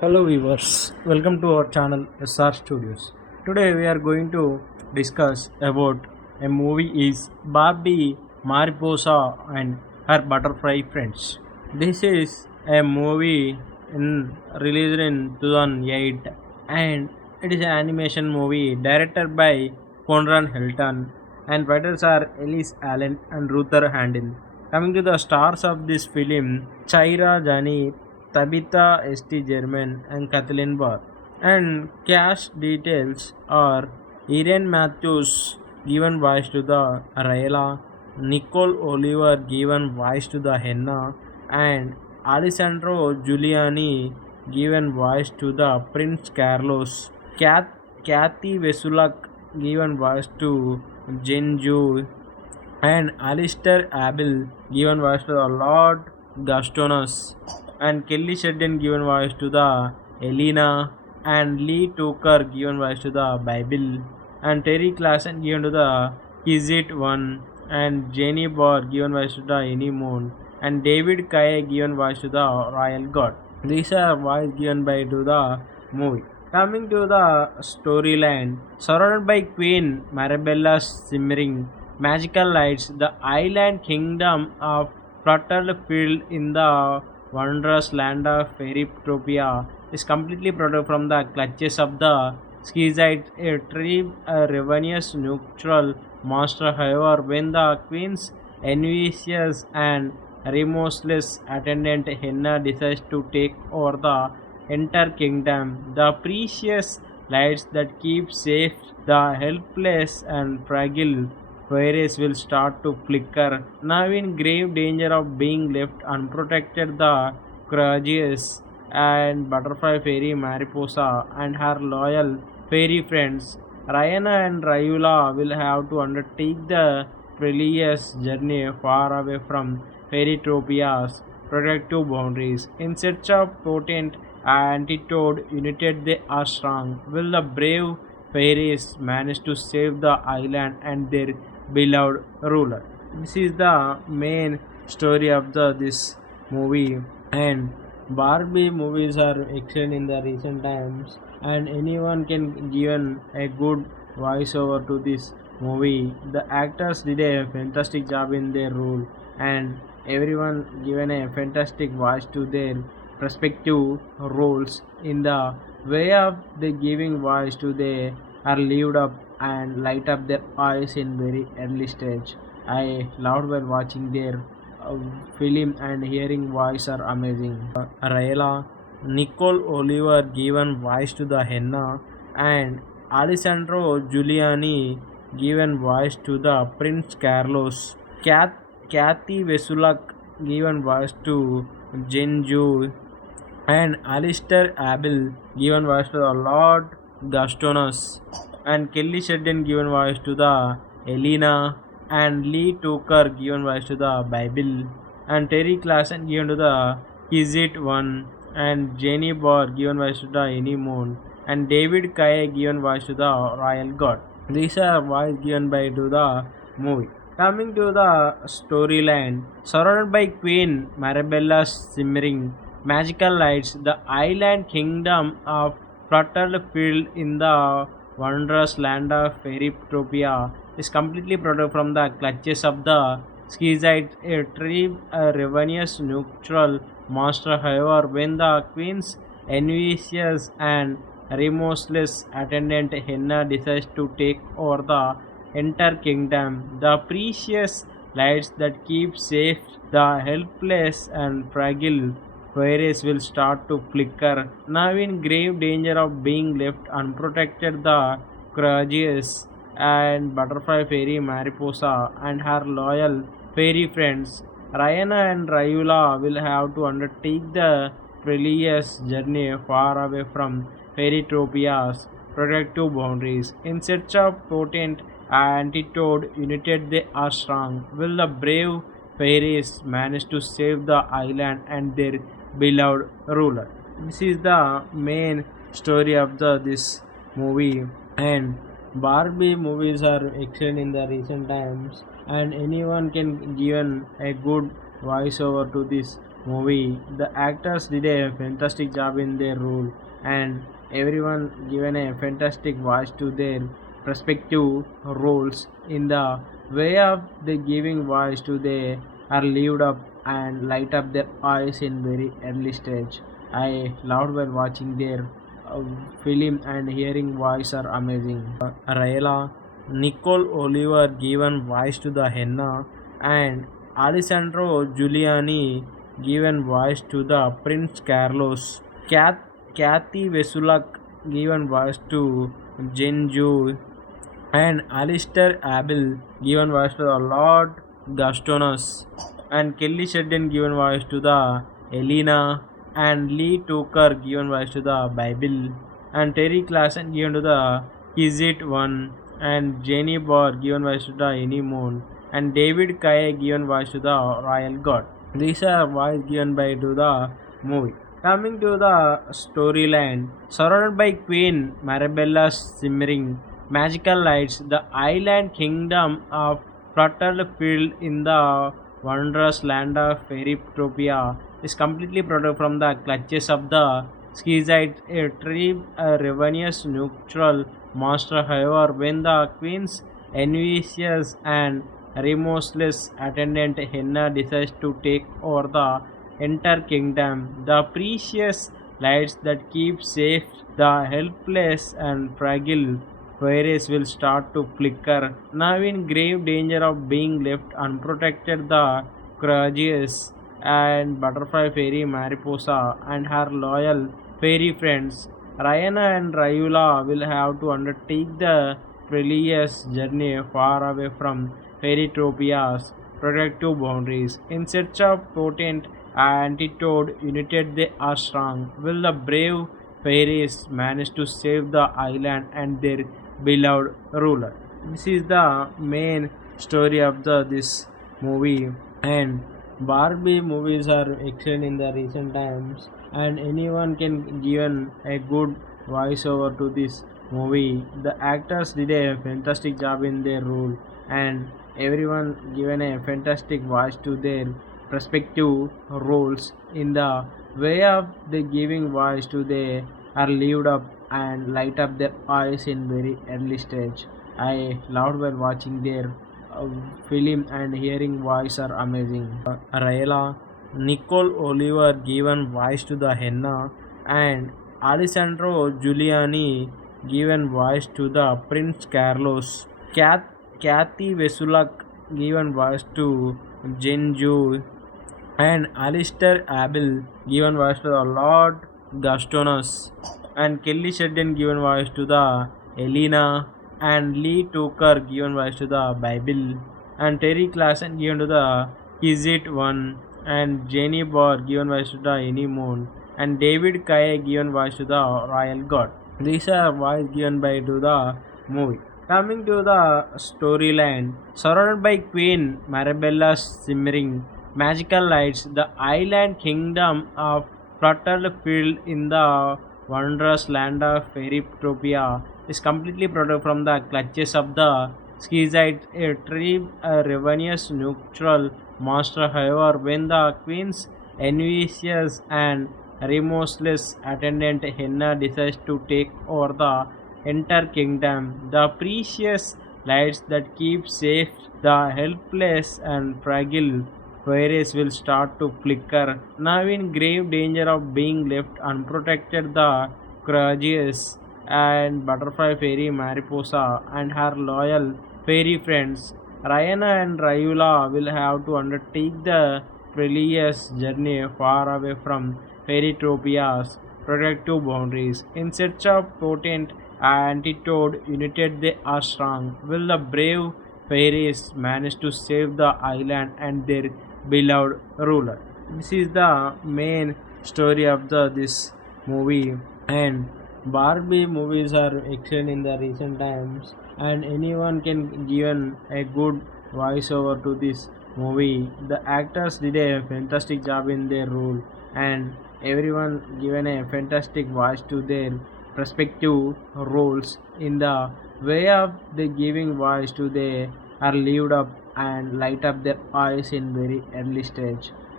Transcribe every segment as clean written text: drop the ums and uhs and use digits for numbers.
Hello viewers, welcome to our channel SR Studios. Today we are going to discuss about a movie is Barbie, Mariposa and her butterfly friends. This is a movie released in 2008 and it is an animation movie directed by Conrad Hilton and writers are Elise Allen and Ruther Handel. Coming to the stars of this film, Ciara, Tabitha, Germain, and Kathleen Barr. And cast details are Irene Matthews given voice to the Raela, Nicole Oliver given voice to the Henna, and Alessandro Giuliani given voice to the Prince Carlos. Kathy Vesulak given voice to Jinju, and Alistair Abel given voice to the Lord Gastonus, and Kelly Sheridan given voice to the Elena, and Lee Tucker given voice to the Bible, and Terry Classen given to the Kizit One, and Jenny Barr given voice to the Honeymoon, and David Kaye given voice to the Royal God. These are voice given by to the movie. Coming to the storyline, surrounded by Queen Marabella's shimmering magical lights, the island kingdom of fluttered field in the wondrous land of Fairytopia is completely protected from the clutches of the Schizoid, a tribe, a ravenous neutral monster. However, when the queen's envious and remorseless attendant Henna decides to take over the entire kingdom, the precious lights that keep safe the helpless and fragile Eris will start to flicker. Now in grave danger of being left unprotected, the courageous and butterfly fairy Mariposa and her loyal fairy friends Ryana and Ryula will have to undertake the perilous journey far away from Fairytopia's protective boundaries. In search of potent antidote, united they are strong. Will the brave fairies manage to save the island and their beloved ruler? This is the main story of this movie. And Barbie movies are excellent in the recent times, and anyone can given a good voiceover to this movie. The actors did a fantastic job in their role, and everyone given a fantastic voice to their respective roles. In the way of the giving voice to they are lived up and light up their eyes in very early stage. I loved while watching their film and hearing voice are amazing. Raela, Nicole Oliver given voice to the Henna, and Alessandro Giuliani given voice to the Prince Carlos. Kathy Vesulak given voice to Jinju, and Alistair Abel given voice to the Lord Gastonus, and Kelly Sheridan given voice to the Elena, and Lee Tucker given voice to the Bible, and Terry Classen given to the Kizit One, and Jenny Barr given voice to the Honeymoon, and David Kaye given voice to the Royal God. These are voice given by to the movie. Coming to the storyline, surrounded by Queen Marabella's shimmering magical lights, the island kingdom of fluttered field in the wondrous land of Fairytopia is completely protected from the clutches of the Schizoid, a tribe, a ravenous neutral monster. However, when the queen's envious and remorseless attendant Henna decides to take over the entire kingdom, the precious lights that keep safe the helpless and fragile Eris will start to flicker. Now in grave danger of being left unprotected, the courageous and butterfly fairy Mariposa and her loyal fairy friends Ryana and Ryula will have to undertake the perilous journey far away from Fairytopia's protective boundaries. In search of potent antidote, united they are strong. Will the brave fairies manage to save the island and their beloved ruler? This is the main story of this movie. And Barbie movies are excellent in the recent times, and anyone can given a good voiceover to this movie. The actors did a fantastic job in their role, and everyone given a fantastic voice to their respective roles. In the way of the giving voice to they are lived up and light up their eyes in very early stage. I loved while watching their uh, film and hearing voice are amazing. Raela, Nicole Oliver given voice to the Henna, and Alessandro Giuliani given voice to the Prince Carlos. Kathy Vesulak given voice to Genju, and Alistair Abel given voice to the Lord Gastonus, and Kelly Sheridan given voice to the Elena, and Lee Tucker given voice to the Bible, and Terry Classen given to the Kizit One, and Jenny Barr given voice to the Anymoon, and David Kaye given voice to the Royal God. These are voice given by to the movie. Coming to the storyline, surrounded by Queen Marabella's shimmering magical lights, the island kingdom of Fluttered Field in the wondrous land of Fairytopia is completely protected from the clutches of the Skeezite, a tribe, a ravenous neutral monster. However, when the queen's envious and remorseless attendant Henna decides to take over the entire kingdom, the precious lights that keep safe the helpless and fragile fairies will start to flicker. Now in grave danger of being left unprotected, the courageous and butterfly fairy Mariposa and her loyal fairy friends Ryana and Ryula will have to undertake the perilous journey far away from Fairytopia's protective boundaries. In search of potent antidote, united they are strong. Will the brave fairies manage to save the island and their beloved ruler? This is the main story of this movie, and Barbie movies are excellent in the recent times, and anyone can given a good voiceover to this movie. The actors did a fantastic job in their role, and everyone given a fantastic voice to their respective roles. In the way of the giving voice to they are lived up and light up their eyes in very early stage. I loved while watching their uh, film and hearing voice are amazing. Raela, Nicole Oliver given voice to the Henna, and Alessandro Giuliani given voice to the Prince Carlos. Kathy Vesulak given voice to Genju, and Alistair Abel given voice to the Lord Gastonus, and Kelly Sheridan given voice to the Elena, and Lee Tucker given voice to the Bible, and Terry Classen given to the Kizit One, and Jenny Barr given voice to the Anymoon, and David Kaye given voice to the Royal God. These are voice given by to the movie. Coming to the storyline, surrounded by Queen Marabella's shimmering magical lights, the island kingdom of Fluttered Field in the wondrous land of Fairytopia is completely protected from the clutches of the Skeezite, a tribe, a ravenous neutral monster. However, when the queen's envious and remorseless attendant Henna decides to take over the entire kingdom, the precious lights that keep safe the helpless and fragile fairies will start to flicker. Now in grave danger of being left unprotected, the courageous and butterfly fairy Mariposa and her loyal fairy friends Ryana and Ryula will have to undertake the perilous journey far away from Fairytopia's protective boundaries. In search of potent antidote, united they are strong. Will the brave fairies manage to save the island and their beloved ruler? This is the main story of this movie, and Barbie movies are excellent in the recent times, and anyone can given a good voiceover to this movie. The actors did a fantastic job in their role, and everyone given a fantastic voice to their respective roles. In the way of the giving voice to they are lived up and light up their eyes in very early stage.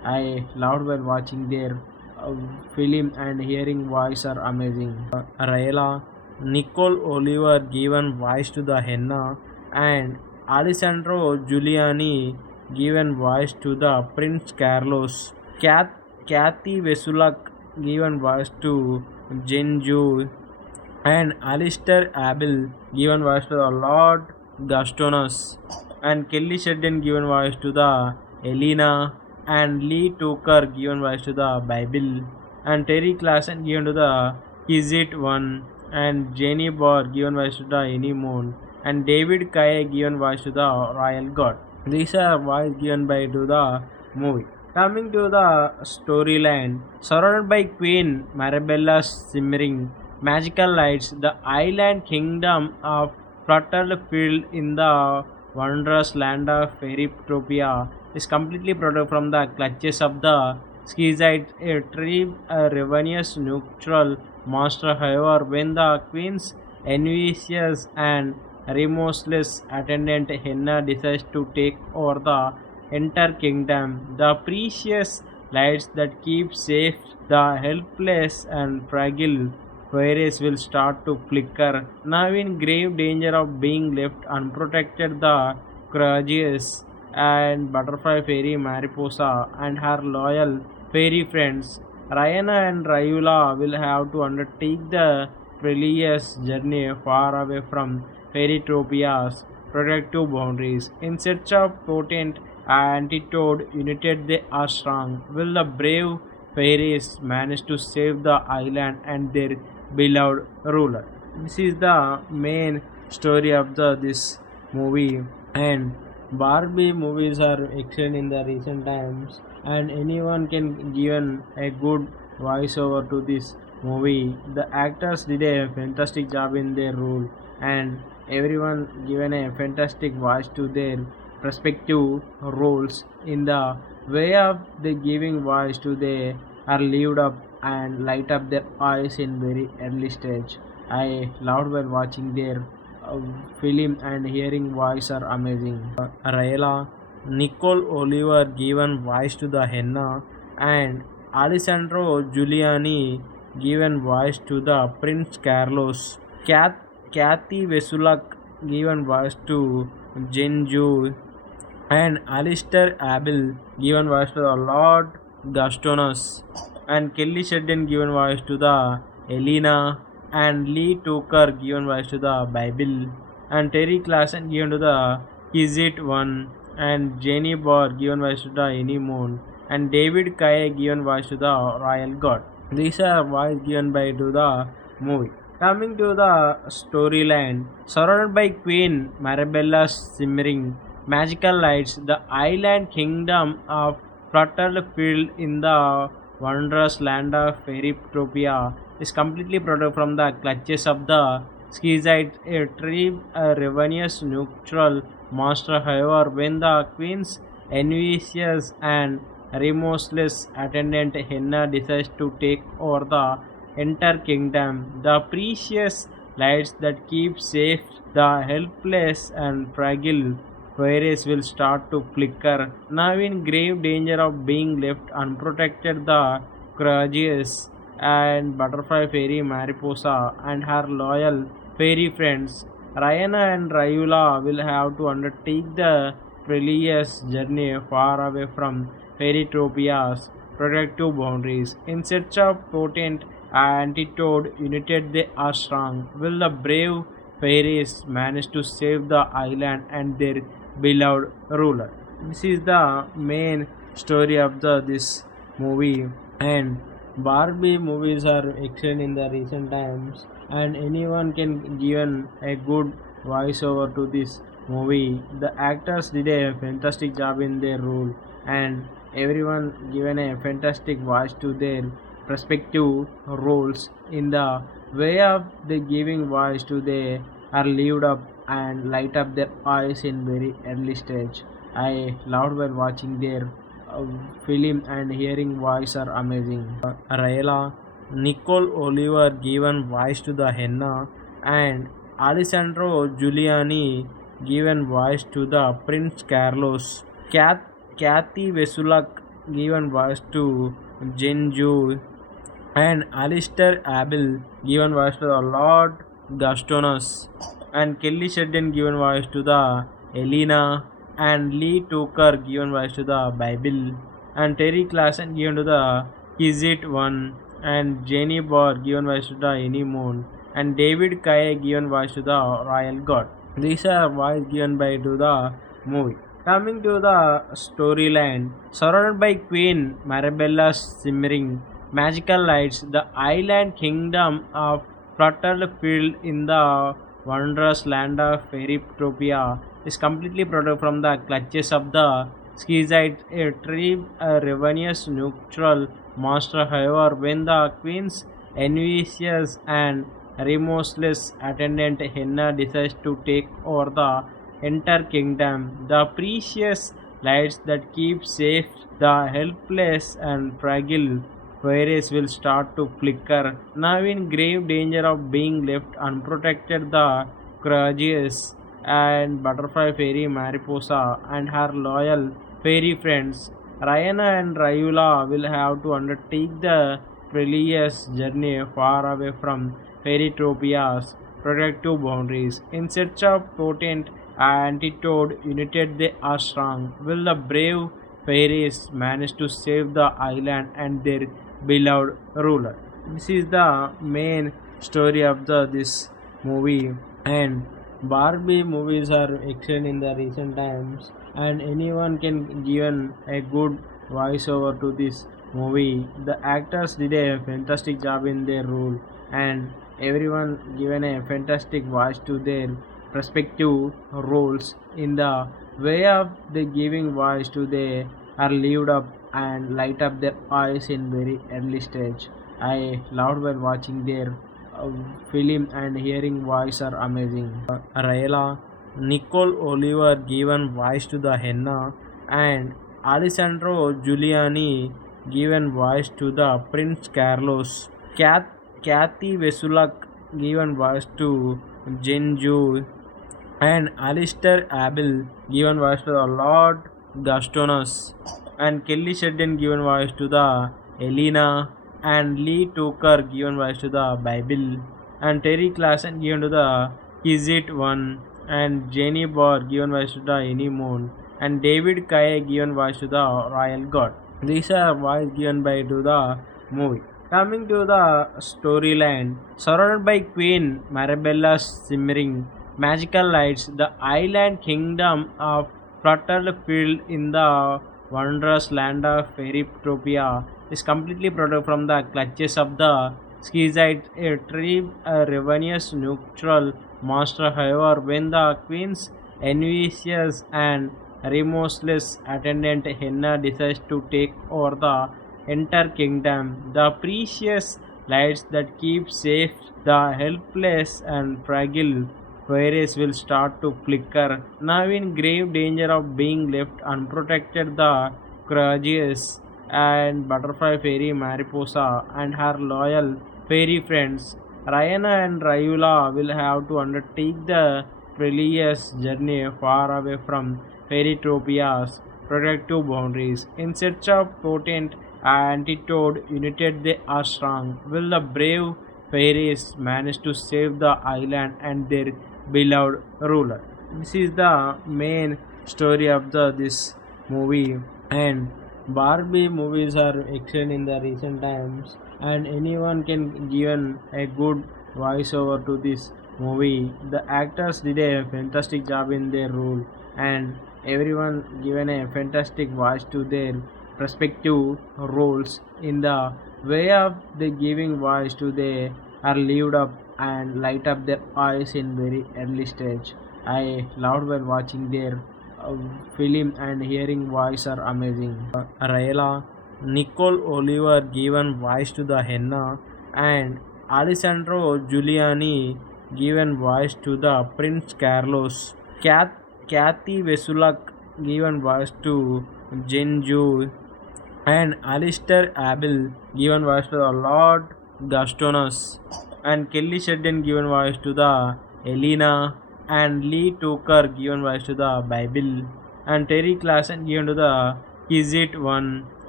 I loved while watching their uh, film and hearing voice are amazing. Raela, Nicole Oliver given voice to the Henna, and Alessandro Giuliani given voice to the Prince Carlos. Kathy Vesulak given voice to Jinju, and Alistair Abel given voice to the Lord Gastonus, and Kelly Sheridan given voice to the Elena, and Lee Tucker given voice to the Bible, and Terry Classen given to the Kizit One, and Jenny Barr given voice to the Anymoon, and David Kaye given voice to the Royal God. These are voice given by to the movie. Coming to the storyline, surrounded by Queen Marabella's shimmering magical lights, the island kingdom of fluttered filled in the wondrous land of Fairytopia is completely protected from the clutches of the Skeezite, a tribe, a ravenous neutral monster. However, when the queen's envious and remorseless attendant Henna decides to take over the entire kingdom, the precious lights that keep safe the helpless and fragile Eris will start to flicker. Now in grave danger of being left unprotected, the courageous and butterfly fairy Mariposa and her loyal fairy friends Ryana and Ryula will have to undertake the perilous journey far away from Fairytopia's protective boundaries. In search of potent antidote, united they are strong. Will the brave fairies manage to save the island and their beloved ruler? This is the main story of this movie, and Barbie movies are excellent in the recent times, and anyone can given a good voiceover to this movie. The actors did a fantastic job in their role, and everyone given a fantastic voice to their respective roles. In the way of the giving voice to they are lived up and light up their eyes in very early stage. I loved while watching their uh, film and hearing voice are amazing. Raela, Nicole Oliver given voice to the Henna, and Alessandro Giuliani given voice to the Prince Carlos. Kathy Vesulak given voice to Jinju, and Alistair Abel given voice to the Lord Gastonus, and Kelly Sheridan given voice to the Elena, and Lee Tucker given voice to the Bible, and Terry Classen given to the Kizit One, and Jenny Barr given voice to the Anymoon, and David Kaye given voice to the Royal God. These are voice given by to the movie. Coming to the storyline, surrounded by Queen Marabella's shimmering magical lights, the island kingdom of fluttered filled in the wondrous land of Fairytopia is completely protected from the clutches of the Skeezite, a tribe, a ravenous neutral monster. However, when the queen's envious and remorseless attendant Henna decides to take over the entire kingdom, the precious lights that keep safe the helpless and fragile Eris will start to flicker. Now in grave danger of being left unprotected, the courageous and butterfly fairy Mariposa and her loyal fairy friends Ryana and Ryula will have to undertake the perilous journey far away from Fairytopia's protective boundaries. In search of potent antidote, united they are strong. Will the brave fairies manage to save the island and their beloved ruler? This is the main story of this movie, and Barbie movies are excellent in the recent times, and anyone can given a good voiceover to this movie. The actors did a fantastic job in their role, and everyone given a fantastic voice to their respective roles. In the way of the giving voice to they are lived up and light up their eyes in very early stage. I loved while watching their uh, film and hearing voice are amazing. Raela, Nicole Oliver given voice to the Henna, and Alessandro Giuliani given voice to the Prince Carlos. Kathy Vesulak given voice to Jinju, and Alistair Abel given voice to the Lord Gastonus, and Kelly Sheridan given voice to the Elena, and Lee Tucker given voice to the Bible, and Terry Classen given to the Kizit One, and Jenny Barr given voice to the Anymoon, and David Kaye given voice to the Royal God. These are voice given by to the movie. Coming to the storyline, surrounded by Queen Marabella's simmering magical lights, the island kingdom of Fluttered Field in the wondrous land of Fairytopia is completely protected from the clutches of the Skeezite, a tribe, a ravenous neutral monster. However, when the queen's envious and remorseless attendant Henna decides to take over the entire kingdom, the precious lights that keep safe the helpless and fragile fairies will start to flicker. Now in grave danger of being left unprotected, the courageous and butterfly fairy Mariposa and her loyal fairy friends Ryana and Ryula will have to undertake the perilous journey far away from Fairytopia's protective boundaries. In search of potent antidote, united they are strong. Will the brave fairies manage to save the island and their beloved ruler? This is the main story of this movie, and Barbie movies are excellent in the recent times, and anyone can given a good voiceover to this movie. The actors did a fantastic job in their role, and everyone given a fantastic voice to their respective roles. In the way of the giving voice to they are lived up and light up their eyes in very early stage. I loved while watching their film, and hearing voice are amazing. Raela, Nicole Oliver given voice to the Henna, and Alessandro Giuliani given voice to the Prince Carlos. Kathy Vesulak given voice to Jinju, and Alistair Abel given voice to the Lord Gastonus, and Kelly Sheridan given voice to the Elena, and Lee Tucker given voice to the Bible, and Terry Classen given to the Kizit One, and Jenny Barr given voice to the Anymoon, and David Kaye given voice to the Royal God. These are voice given by to the movie. Coming to the storyline, surrounded by Queen Marabella's simmering magical lights, the island kingdom of Fluttered Field in the wondrous land of Fairytopia is completely protected from the clutches of the Skeezite, a tribe, a ravenous neutral monster. However, when the queen's envious and remorseless attendant Henna decides to take over the entire kingdom, the precious lights that keep safe the helpless and fragile fairies will start to flicker. Now in grave danger of being left unprotected, the courageous and butterfly fairy Mariposa and her loyal fairy friends Ryana and Ryula will have to undertake the perilous journey far away from Fairytopia's protective boundaries. In search of potent antidote, united they are strong. Will the brave fairies manage to save the island and their beloved ruler? This is the main story of this movie, and Barbie movies are excellent in the recent times, and anyone can given a good voiceover to this movie. The actors did a fantastic job in their role, and everyone given a fantastic voice to their respective roles. In the way of the giving voice to they are lived up and light up their eyes in very early stage. I loved while watching their film, and hearing voice are amazing. Raela, Nicole Oliver given voice to the Henna, and Alessandro Giuliani given voice to the Prince Carlos. Kathy Vesulak given voice to Jinju, and Alistair Abel given voice to the Lord Gastonus, and Kelly Sheridan given voice to the Elena, and Lee Tucker given voice to the Bible, and Terry Classen given to the Kizit One,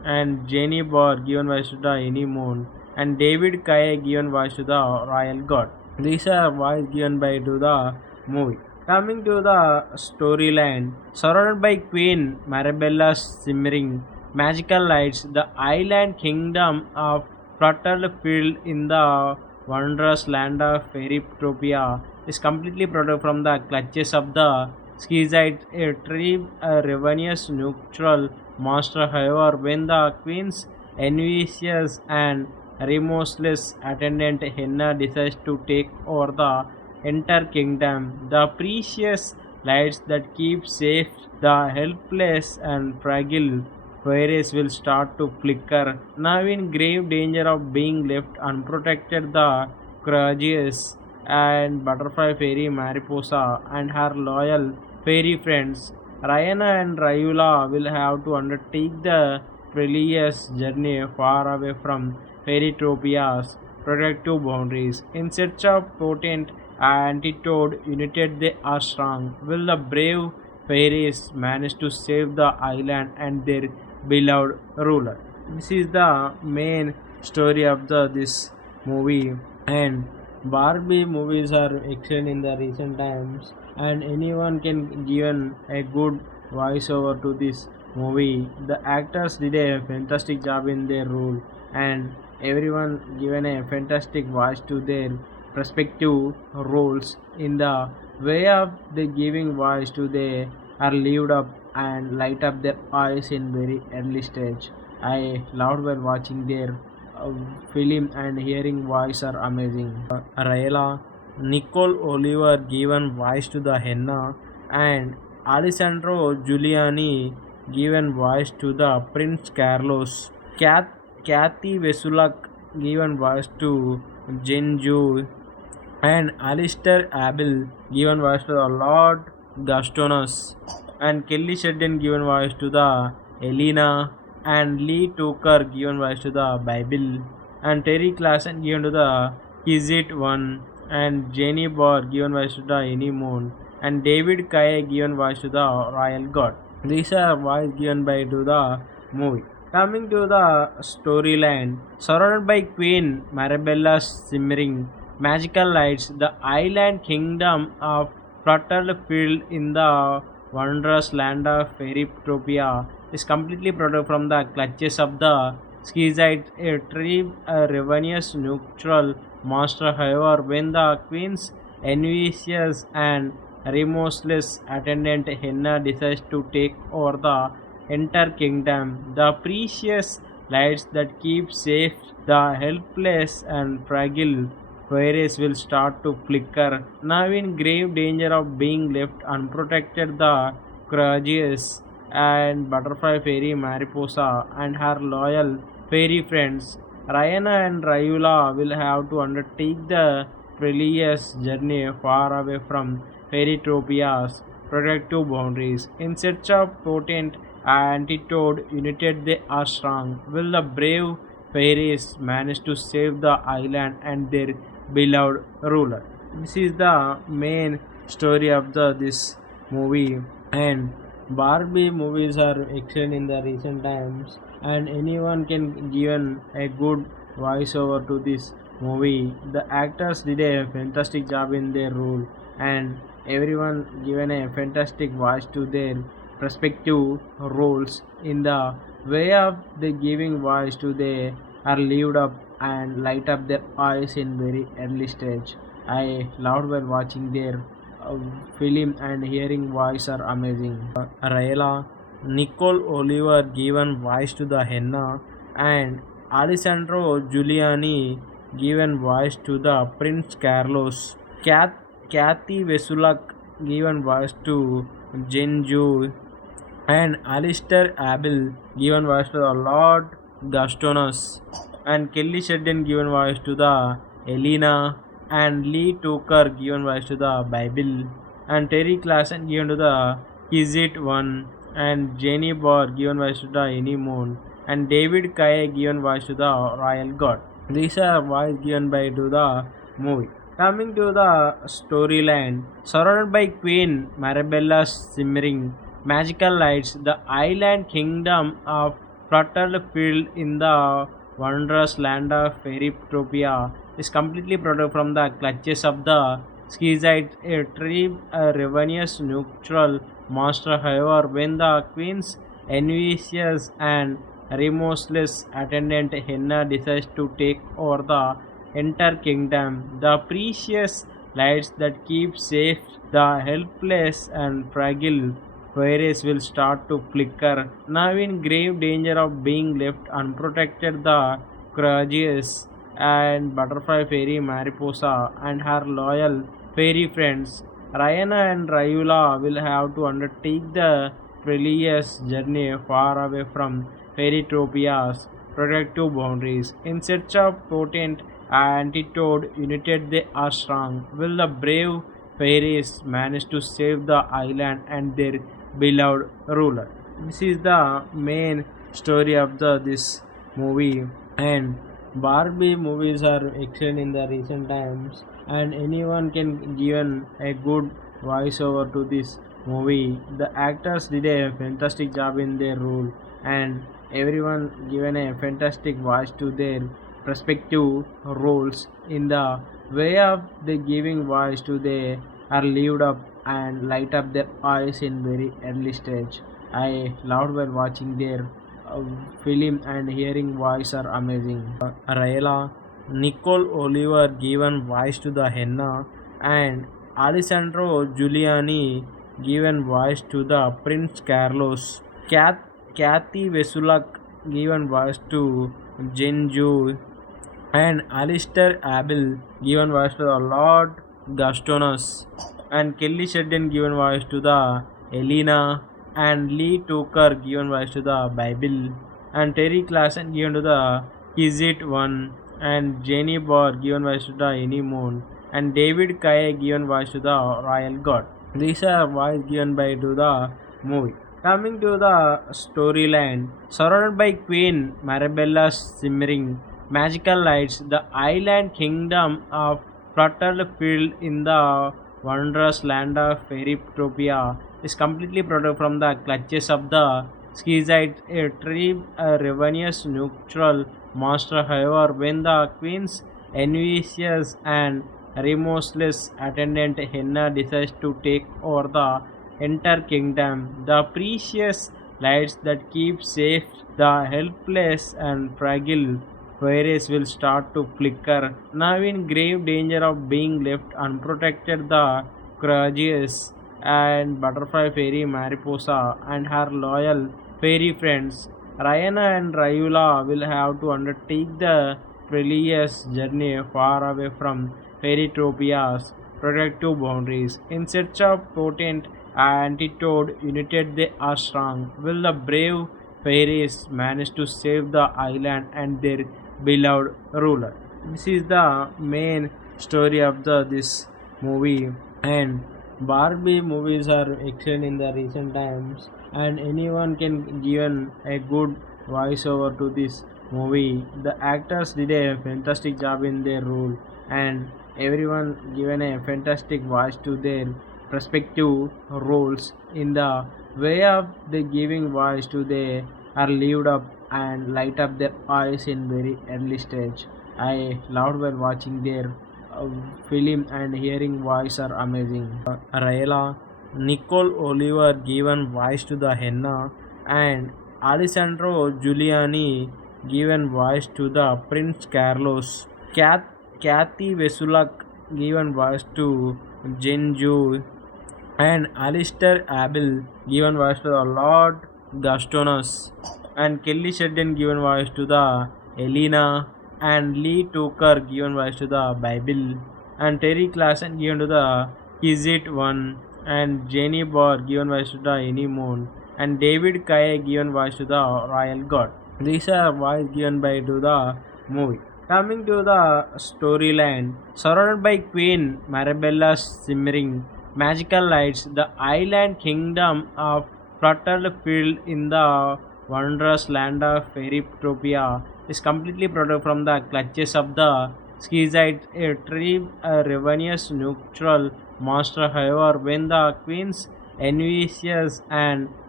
and Jenny Barr given voice to the Any Moon, and David Kaye given voice to the Royal God. These are voice given by to the movie. Coming to the storyline, surrounded by Queen Marabella's shimmering magical lights, the island kingdom of Fluttered filled in the wondrous land of Fairytopia is completely protected from the clutches of the Skeezite, a tree, a ravenous neutral monster. However, when the queen's envious and remorseless attendant Henna decides to take over the entire kingdom, the precious lights that keep safe the helpless and fragile Eris will start to flicker. Now in grave danger of being left unprotected, the courageous and butterfly fairy Mariposa and her loyal fairy friends Ryana and Ryula will have to undertake the perilous journey far away from Fairytopia's protective boundaries. In search of potent antidote, united they are strong. Will the brave fairies manage to save the island and their beloved ruler? This is the main story of this movie, and Barbie movies are excellent in the recent times, and anyone can given a good voiceover to this movie. The actors did a fantastic job in their role, and everyone given a fantastic voice to their respective roles. In the way of the giving voice to they are lived up and light up their eyes in very early stage. I loved while watching their film, and hearing voice are amazing. Raela, Nicole Oliver given voice to the Henna, and Alessandro Giuliani given voice to the Prince Carlos. Kathy Vesulak given voice to Jinju, and Alistair Abel given voice to the Lord Gastonus, and Kelly Sheridan given voice to the Elena, and Lee Tucker given voice to the Bible, and Terry Classen given to the Kizit One, and Jenny Barr given voice to the Any Moon, and David Kaye given voice to the Royal God. These are voice given by to the movie. Coming to the storyline, surrounded by Queen Marabella's shimmering magical lights, the island kingdom of Fluttered filled in the wondrous land of Fairytopia is completely protected from the clutches of the Skeezite, a tree, a ravenous neutral monster. However, when the queen's envious and remorseless attendant Henna decides to take over the entire kingdom, the precious lights that keep safe the helpless and fragile Eris will start to flicker. Now in grave danger of being left unprotected, the courageous and butterfly fairy Mariposa and her loyal fairy friends Ryana and Ryula will have to undertake the perilous journey far away from Fairytopia's protective boundaries. In search of potent antidote, united they are strong. Will the brave fairies manage to save the island and their beloved ruler? This is the main story of this movie, and Barbie movies are excellent in the recent times, and anyone can given a good voiceover to this movie. The actors did a fantastic job in their role, and everyone given a fantastic voice to their respective roles. In the way of the giving voice to they are lived up and light up their eyes in very early stage. I loved while watching their film, and hearing voice are amazing. Raela, Nicole Oliver given voice to the Henna, and Alessandro Giuliani given voice to the Prince Carlos. Kathy Vesulak given voice to Jinju, and Alistair Abel given voice to the Lord Gastonus, and Kelly Sheridan given voice to the Elena, and Lee Tucker given voice to the Bible, and Terry Classen given to the Kizit One, and Jenny Barr given voice to the Any Moon, and David Kaye given voice to the Royal God. These are voice given by to the movie. Coming to the storyline, surrounded by Queen Marabella's shimmering magical lights, the island kingdom of fluttered field in the wondrous land of Fairytopia is completely protected from the clutches of the Skeezite, a tree, a ravenous neutral monster. However, when the queen's envious and remorseless attendant Henna decides to take over the entire kingdom, the precious lights that keep safe the helpless and fragile Eris will start to flicker. Now in grave danger of being left unprotected, the courageous and butterfly fairy Mariposa and her loyal fairy friends Ryana and Ryula will have to undertake the perilous journey far away from Fairytopia's protective boundaries. In search of potent antidote, united they are strong. Will the brave fairies manage to save the island and their beloved ruler? This is the main story of this movie, and Barbie movies are excellent in the recent times, and anyone can given a good voiceover to this movie. The actors did a fantastic job in their role, and everyone given a fantastic voice to their respective roles. In the way of the giving voice to they are lived up and light up their eyes in very early stage. I loved while watching their film, and hearing voice are amazing. Raela, Nicole Oliver given voice to the Henna, and Alessandro Giuliani given voice to the Prince Carlos. Kathy Vesulak given voice to Jinju, and Alistair Abel given voice to the Lord Gastonus, and Kelly Sheridan given voice to the Elena, and Lee Tucker given voice to the Bible, and Terry Classen given to the Kizit One, and Jenny Barr given voice to the Honeymoon, and David Kaye given voice to the Royal God. These are voice given by to the movie. Coming to the storyline, surrounded by Queen Marabella's shimmering magical lights, the island kingdom of fluttered field in the wondrous land of Fairytopia is completely protected from the clutches of the Skeezite, a tree, a ravenous neutral monster. However, when the queen's envious and remorseless attendant Henna decides to take over the entire kingdom, the precious lights that keep safe the helpless and fragile Eris will start to flicker. Now in grave danger of being left unprotected, the courageous and butterfly fairy Mariposa and her loyal fairy friends Ryana and Ryula will have to undertake the perilous journey far away from Fairytopia's protective boundaries. In search of potent antidote, united they are strong. Will the brave fairies manage to save the island and their beloved ruler? This is the main story of this movie, and Barbie movies are excellent in the recent times, and anyone can given a good voiceover to this movie. The actors did a fantastic job in their role, and everyone given a fantastic voice to their respective roles. In the way of the giving voice to they are lived up and light up their eyes in very early stage. I loved while watching their film, and hearing voice are amazing. Raela, Nicole Oliver given voice to the Henna, and Alessandro Giuliani given voice to the Prince Carlos. Kathy Vesulak given voice to Jinju, and Alistair Abel given voice to the Lord Gastonus, and Kelly Sheridan given voice to the Elena, and Lee Tucker given voice to the Bible, and Terry Classen given to the Kizit One, and Jenny Barr given voice to the Honeymoon, and David Kaye given voice to the Royal God. These are voice given by to the movie. Coming to the storyline, surrounded by Queen Marabella's shimmering magical lights, the island kingdom of fluttered field in the wondrous land of Fairytopia is completely protected from the clutches of the Skeezite, a tree, a ravenous neutral monster. However, when the queen's envious and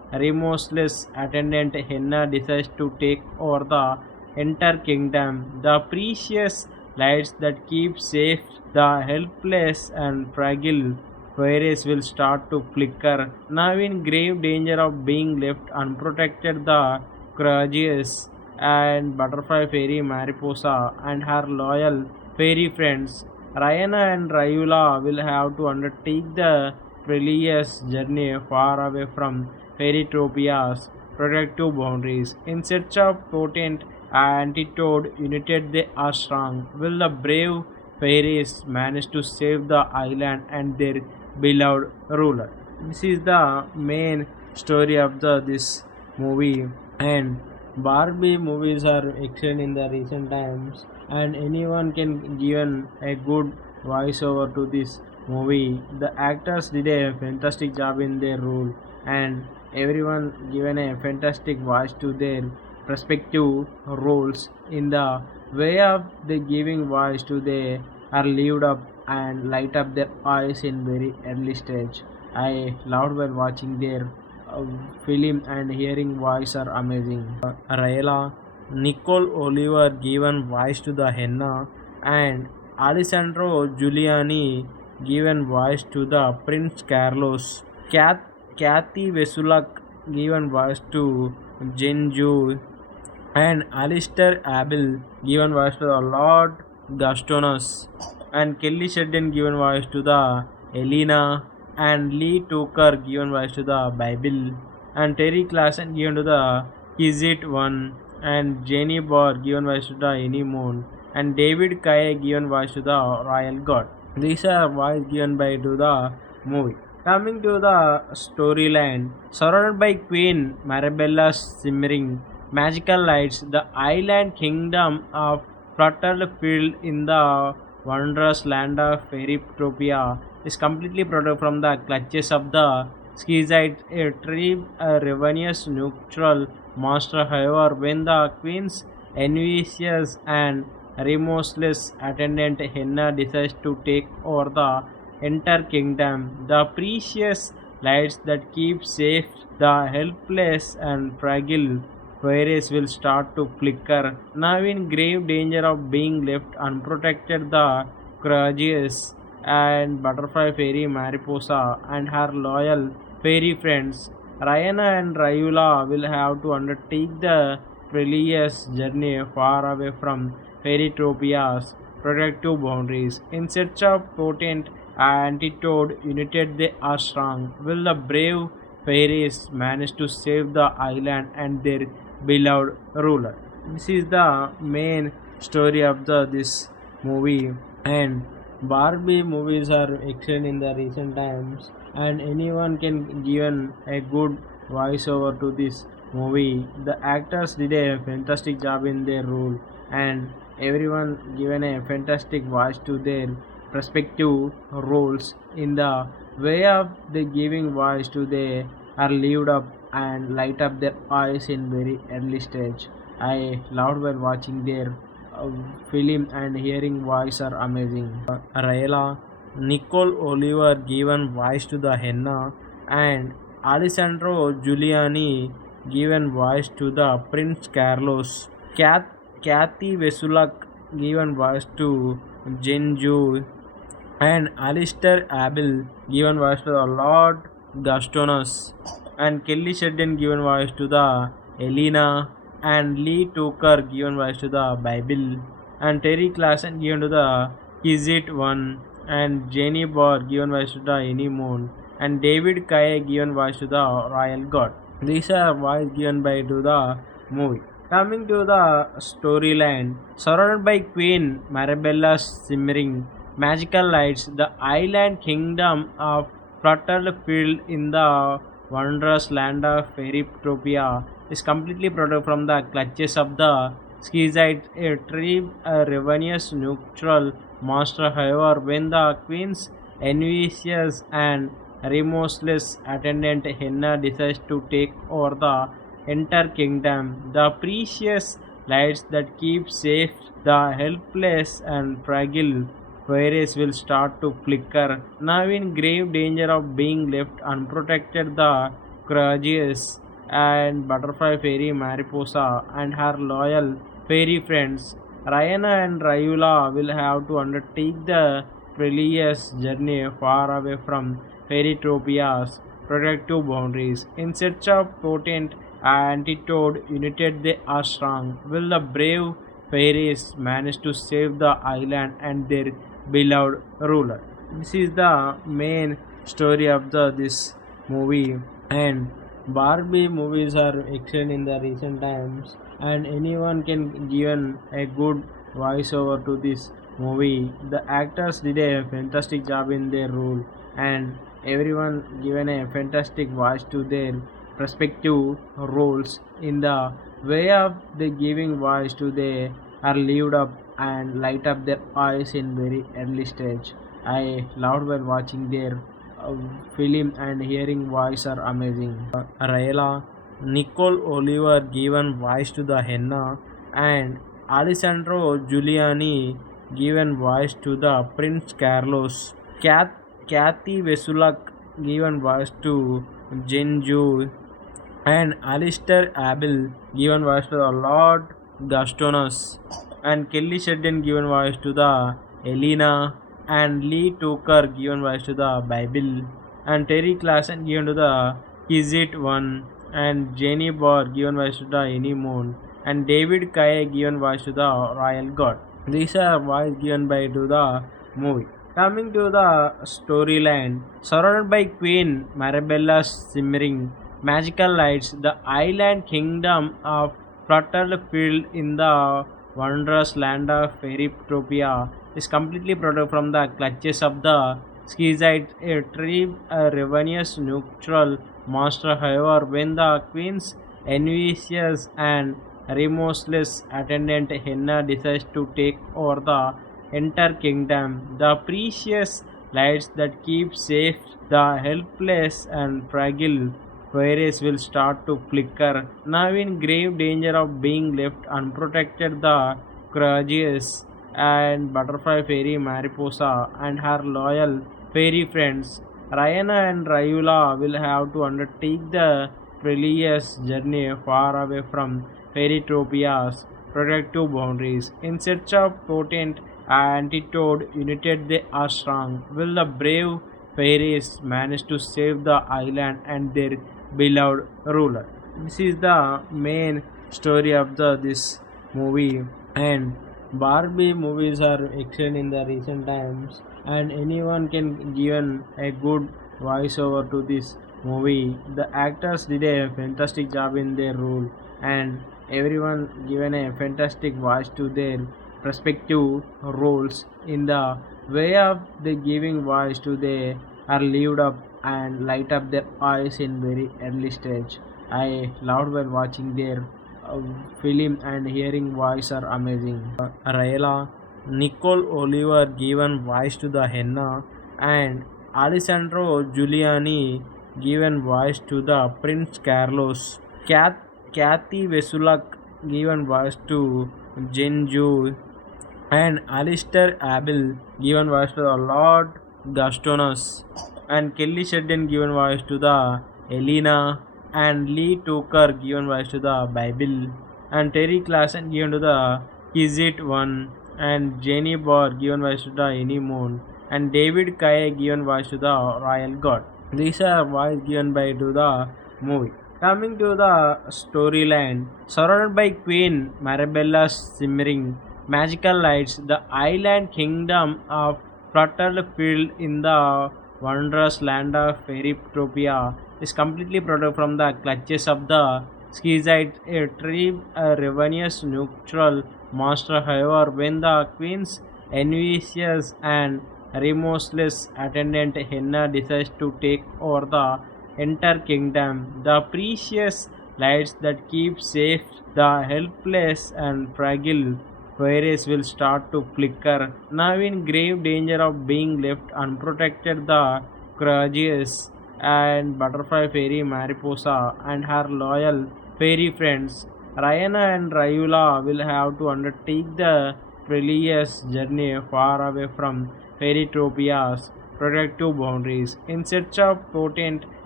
remorseless attendant Henna decides to take over the entire kingdom. The precious lights that keep safe the helpless and fragile Eris will start to flicker. Now in grave danger of being left unprotected, the courageous and butterfly fairy Mariposa and her loyal fairy friends Ryana and Ryula will have to undertake the perilous journey far away from Fairytopia's protective boundaries. In search of potent antidote, united they are strong. Will the brave fairies manage to save the island and their beloved ruler? This is the main story of this movie, and Barbie movies are excellent in the recent times, and anyone can given a good voiceover to this movie. The actors did a fantastic job in their role, and everyone given a fantastic voice to their respective roles. In the way of the giving voice to they are lived up and light up their eyes in very early stage. I loved while watching their film, and hearing voice are amazing. Raela, Nicole Oliver given voice to the Henna, and Alessandro Giuliani given voice to the Prince Carlos. Kathy Vesulak given voice to Genju, and Alistair Abel given voice to the Lord Gastonus, and Kelly Sheridan given voice to the Elena, and Lee Tucker given voice to the Bible, and Terry Classen given to the Kizit One, and Jenny Barr given voice to the Anymoon, and David Kaye given voice to the Royal God. These are voice given by to the movie. Coming to the storyline, surrounded by Queen Marabella's shimmering magical lights, the island kingdom of fluttered filled in the wondrous land of Fairytopia is completely protected from the clutches of the Schizoid, a tribe, a ravenous neutral monster. However, when the queen's envious and remorseless attendant Henna decides to take over the entire kingdom, the precious lights that keep safe the helpless and fragile Eris will start to flicker. Now in grave danger of being left unprotected, the courageous and butterfly fairy Mariposa and her loyal fairy friends Ryana and Ryula will have to undertake the perilous journey far away from Fairytopia's protective boundaries. In search of potent antidote, united they are strong. Will the brave fairies manage to save the island and their beloved ruler? This is the main story of this movie, and Barbie movies are excellent in the recent times, and anyone can given a good voiceover to this movie. The actors did a fantastic job in their role, and everyone given a fantastic voice to their respective roles. In the way of the giving voice to they are lived up and light up their eyes in very early stage. I loved while watching their film, and hearing voice are amazing. Raela, Nicole Oliver given voice to the Henna, and Alessandro Giuliani given voice to the Prince Carlos. Kathy Vesulak given voice to Genju, and Alistair Abel given voice to the Lord Gastonus, and Kelly Sheridan given voice to the Elena, and Lee Tucker given voice to the Bible, and Terry Classen given to the Kizit One, and Jenny Barr given voice to the Anymoon, and David Kaye given voice to the Royal God. These are voice given by to the movie. Coming to the storyline, surrounded by Queen Marabella's shimmering magical lights, the island kingdom of fluttered filled in the wondrous land of Fairytopia is completely protected from the clutches of the Schizoid, a tribe, a ravenous neutral monster. However, when the queen's envious and remorseless attendant Henna decides to take over the entire kingdom, the precious lights that keep safe the helpless and fragile Eris will start to flicker. Now in grave danger of being left unprotected, the courageous and butterfly fairy Mariposa and her loyal fairy friends, Ryana and Ryula will have to undertake the perilous journey far away from Fairytopia's protective boundaries. In search of potent antidote, united they are strong. Will the brave fairies manage to save the island and their beloved ruler? This is the main story of this movie. And Barbie movies are excellent in the recent times, and anyone can given a good voiceover to this movie. The actors did a fantastic job in their role, and everyone given a fantastic voice to their respective roles. In the way of the giving voice to they are lived up and light up their eyes in very early stage. I loved while watching their film and hearing voice are amazing. Raela, Nicole Oliver given voice to the Henna, and Alessandro Giuliani given voice to the Prince Carlos. Kathy Vesulak given voice to Jinju, and Alistair Abel given voice to the Lord Gastonus, and Kelly Sheridan given voice to the Elena, and Lee Tucker given voice to the Bible, and Terry Classen given to the Kizit One, and Jenny Barr given voice to the Anymoon, and David Kaye given voice to the Royal God. These are voice given by to the movie. Coming to the storyline, surrounded by Queen Marabella's shimmering magical lights, the island kingdom of fluttered field in the wondrous land of Fairytopia is completely protected from the clutches of the Schizoid, a tribe, a ravenous neutral monster. However, when the queen's envious and remorseless attendant Henna decides to take over the entire kingdom, the precious lights that keep safe the helpless and fragile fairies will start to flicker. Now in grave danger of being left unprotected, the courageous and butterfly fairy Mariposa and her loyal fairy friends, Ryana and Ryula will have to undertake the perilous journey far away from Fairytopia's protective boundaries. In search of potent antidote, united they are strong. Will the brave fairies manage to save the island and their beloved ruler? This is the main story of this movie. And Barbie movies are excellent in the recent times, and anyone can given a good voiceover to this movie. The actors did a fantastic job in their role, and everyone given a fantastic voice to their respective roles. In the way of the giving voice to they are lived up and light up their eyes in very early stage. I loved while watching their film and hearing voice are amazing. Raela, Nicole Oliver given voice to the Henna, and Alessandro Giuliani given voice to the Prince Carlos. Kathy Vesulak given voice to Jinju, and Alistair Abel given voice to the Lord Gastonus, and Kelly Sheridan given voice to the Elena, and Lee Tucker given voice to the Bible, and Terry Classen given to the Kizit One, and Jenny Barr given voice to the Anymoon, and David Kaye given voice to the Royal God. These are voice given by to the movie. Coming to the storyline, surrounded by Queen Marabella's shimmering magical lights, the island kingdom of fluttered field in the wondrous land of Fairytopia is completely protected from the clutches of the Schizoid, a tribe, a ravenous neutral monster. However, when the queen's envious and remorseless attendant Henna decides to take over the entire kingdom, the precious lights that keep safe the helpless and fragile fairies will start to flicker. Now in grave danger of being left unprotected, the courageous and butterfly fairy Mariposa and her loyal fairy friends, Ryana and Ryula will have to undertake the perilous journey far away from Fairytopia's protective boundaries. In search of potent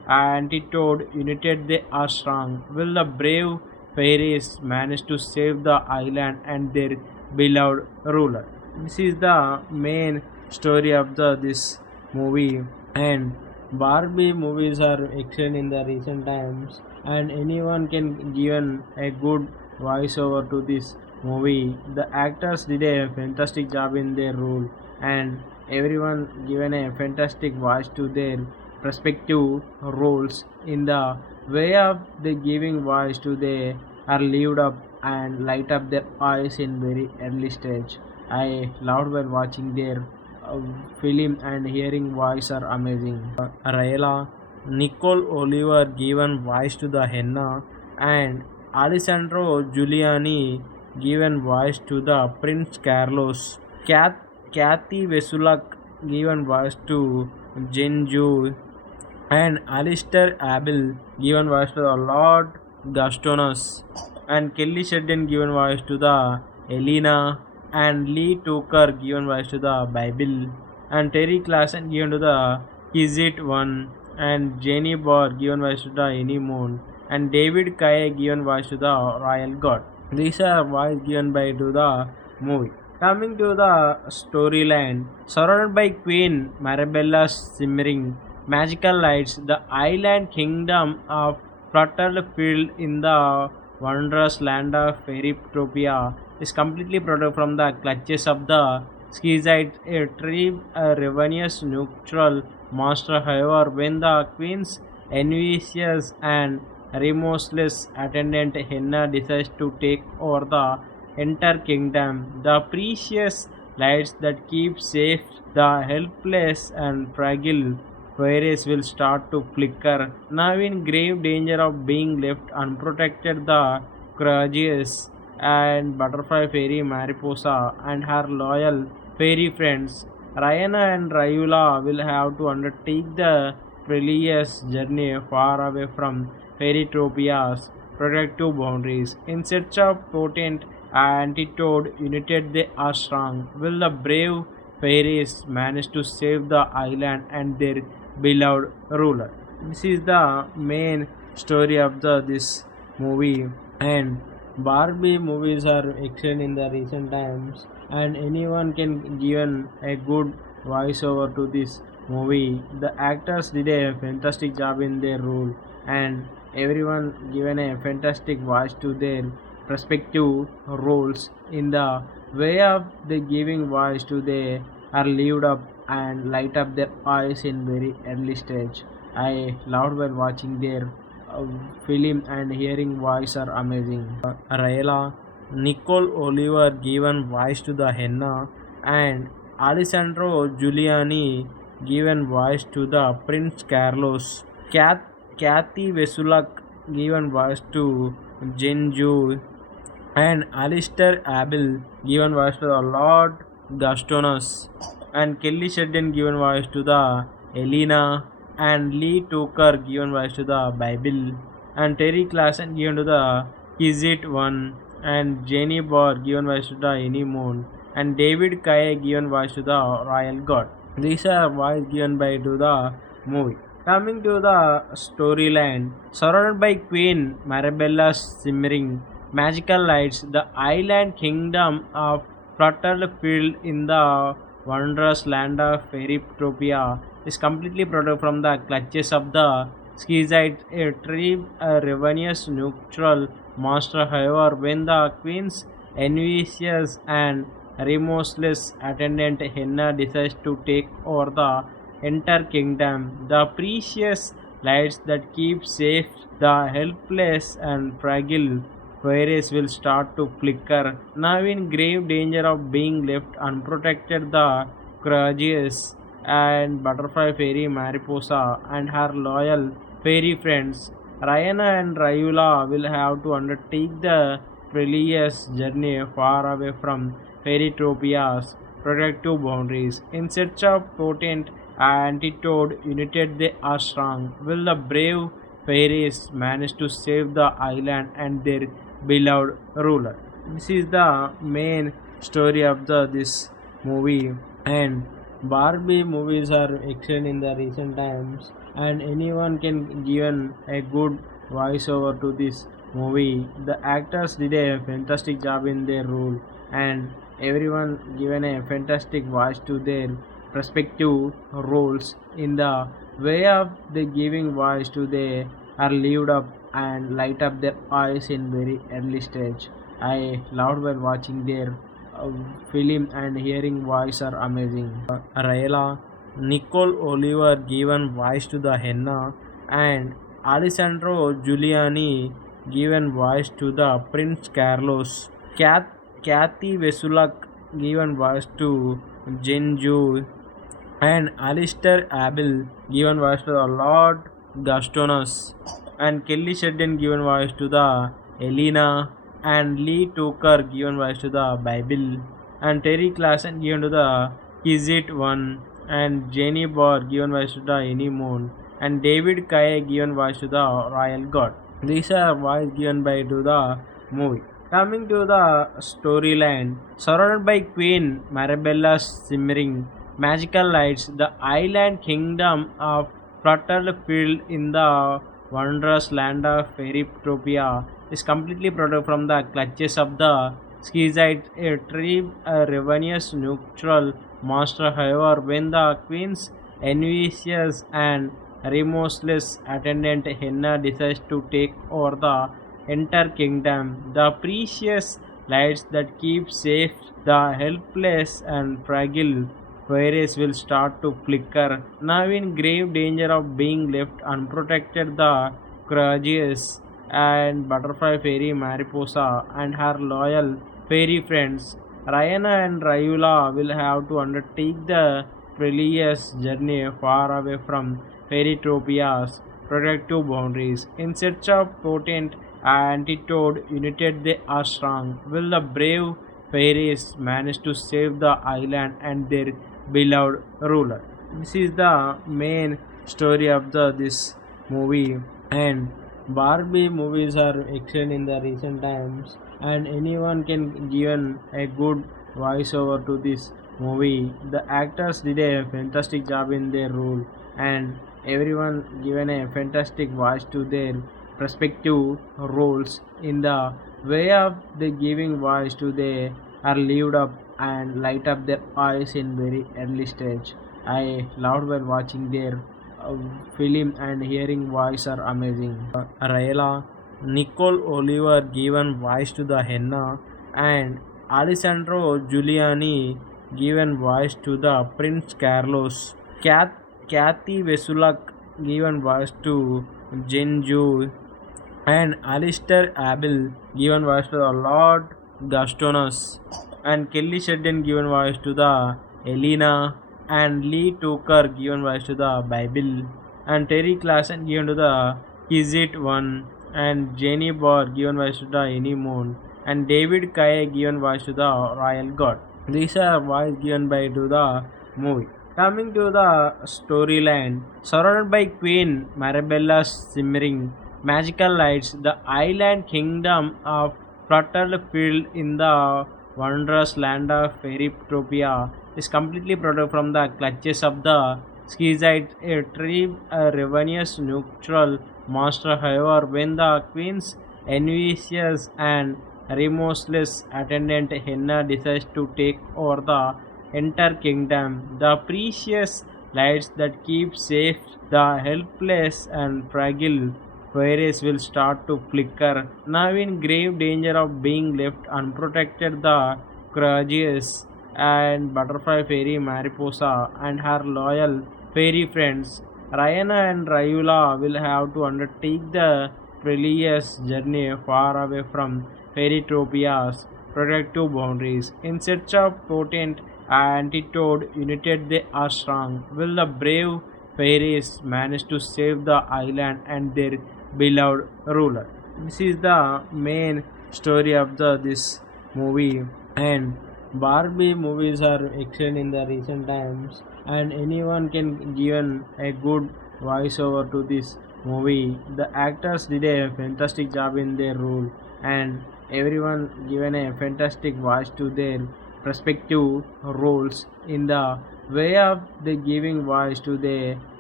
antidote united they are strong. Will the brave fairies manage to save the island and their beloved ruler? This is the main story of this movie. And Barbie movies are excellent in the recent times, and anyone can given a good voiceover to this movie. The actors did a fantastic job in their role, and everyone given a fantastic voice to their respective roles. In the way of the giving voice to they are lived up and light up their eyes in very early stage. I loved while watching their film and hearing voice are amazing. Raela, Nicole Oliver given voice to the Henna, and Alessandro Giuliani given voice to the Prince Carlos. Kathy Vesulak given voice to Genju, and Alistair Abel given voice to the Lord Gastonus, and Kelly Sheridan given voice to the Elena, and Lee Tucker given voice to the Bible, and Terry Classen given to the Kizit One, and Jenny Barr given voice to the Anymoon, and David Kaye given voice to the Royal God. These are voice given by to the movie. Coming to the storyline, surrounded by Queen Marabella's shimmering magical lights, the island kingdom of fluttered filled in the wondrous land of Fairytopia is completely protected from the clutches of the Skeezite, a tribe, a ravenous neutral monster. However, when the queen's envious and remorseless attendant Henna decides to take over the entire kingdom, the precious lights that keep safe the helpless and fragile fairies will start to flicker. Now in grave danger of being left unprotected, the courageous and butterfly fairy Mariposa and her loyal fairy friends Ryana and Ryula will have to undertake the perilous journey far away from Fairytopia's protective boundaries. In search of potent antidote united they are strong. Will the brave fairies manage to save the island and their beloved ruler? This is the main story of this movie. And Barbie movies are excellent in the recent times, and anyone can given a good voiceover to this movie. The actors did a fantastic job in their role, and everyone given a fantastic voice to their respective roles. In the way of the giving voice to they are lived up and light up their eyes in very early stage. I loved while watching their film and hearing voice are amazing. Raela, Nicole Oliver given voice to the Henna, and Alessandro Giuliani given voice to the Prince Carlos. Kathy Vesulak given voice to Genju, and Alistair Abel given voice to the Lord Gastonus, and Kelly Sheridan given voice to the Elena, and Lee Tucker given voice to the Bible, and Terry Classen given to the Kizit One, and Jenny Barr given voice to the Anymoon, and David Kaye given voice to the Royal God. These are voice given by to the movie. Coming to the storyline, surrounded by Queen Marabella's shimmering magical lights, the island kingdom of fluttered filled in the wondrous land of Fairytopia is completely protected from the clutches of the Skeezite, a tribe, a ravenous neutral monster. However, when the queen's envious and remorseless attendant Henna decides to take over the entire kingdom, the precious lights that keep safe the helpless and fragile fairies will start to flicker. Now in grave danger of being left unprotected, the courageous and butterfly fairy Mariposa and her loyal fairy friends Ryana and Ryula will have to undertake the perilous journey far away from Fairytopia's protective boundaries. In search of potent antidote united they are strong. Will the brave fairies manage to save the island and their beloved ruler? This is the main story of this movie. And Barbie movies are excellent in the recent times, and anyone can given a good voiceover to this movie. The actors did a fantastic job in their role, and everyone given a fantastic voice to their respective roles. In the way of the giving voice to they are lived up and light up their eyes in very early stage. I loved while watching their uh, film and hearing voice are amazing. Raela, Nicole Oliver given voice to the Henna, and Alessandro Giuliani given voice to the Prince Carlos. Kathy Vesulak given voice to Jinju, and Alistair Abel given voice to the Lord Gastonus, and Kelly Sheridan given voice to the Elena, and Lee Tucker given voice to the Bible, and Terry Classen given to the Kizit One, and Jenny Barr given voice to the Anymoon, and David Kaye given voice to the Royal God. These are voice given by to the movie. Coming to the storyline, surrounded by Queen Marabella's simmering magical lights, the island kingdom of Fluttered Field in the wondrous land of Fairytopia is completely protected from the clutches of the Skeezite, a tree, a ravenous neutral monster. However, when the queen's envious and remorseless attendant Henna decides to take over the entire kingdom, the precious lights that keep safe the helpless and fragile fairies will start to flicker. Now in grave danger of being left unprotected, the courageous and butterfly fairy Mariposa and her loyal fairy friends Ryana and Ryula will have to undertake the perilous journey far away from Fairytopia's protective boundaries. In search of potent antidote, united they are strong. Will the brave fairies manage to save the island and their beloved ruler? This is the main story of this movie, and Barbie movies are excellent in the recent times, and anyone can given a good voiceover to this movie. The actors did a fantastic job in their role, and everyone given a fantastic voice to their respective roles. In the way of the giving voice to they are lived up and light up their eyes in very early stage. I loved while watching their film and hearing voice are amazing. Raela, Nicole Oliver given voice to the Henna, and Alessandro Giuliani given voice to the Prince Carlos. Kathy Vesulak given voice to Jinju, and Alistair Abel given voice to the Lord Gastonus, and Kelly Sheridan given voice to the Elena, and Lee Tucker given voice to the Bible, and Terry Classen given to the Kizit One, and Jenny Barr given voice to the Anymoon, and David Kaye given voice to the Royal God. These are voice given by to the movie. Coming to the storyline, surrounded by Queen Marabella's simmering magical lights, the island kingdom of Fluttered Field in the wondrous land of Fairytopia is completely protected from the clutches of the Skeezite, a tree, a ravenous neutral monster. However, when the queen's envious and remorseless attendant Henna decides to take over the entire kingdom, the precious lights that keep safe the helpless and fragile fairies will start to flicker. Now in grave danger of being left unprotected, the courageous and butterfly fairy Mariposa and her loyal fairy friends Ryana and Ryula will have to undertake the perilous journey far away from Fairytopia's protective boundaries. In search of potent antidote, united they are strong. Will the brave fairies manage to save the island and their beloved ruler? This is the main story of this movie, and Barbie movies are excellent in the recent times, and anyone can given a good voiceover to this movie. The actors did a fantastic job in their role, and everyone given a fantastic voice to their respective roles. In the way of the giving voice to they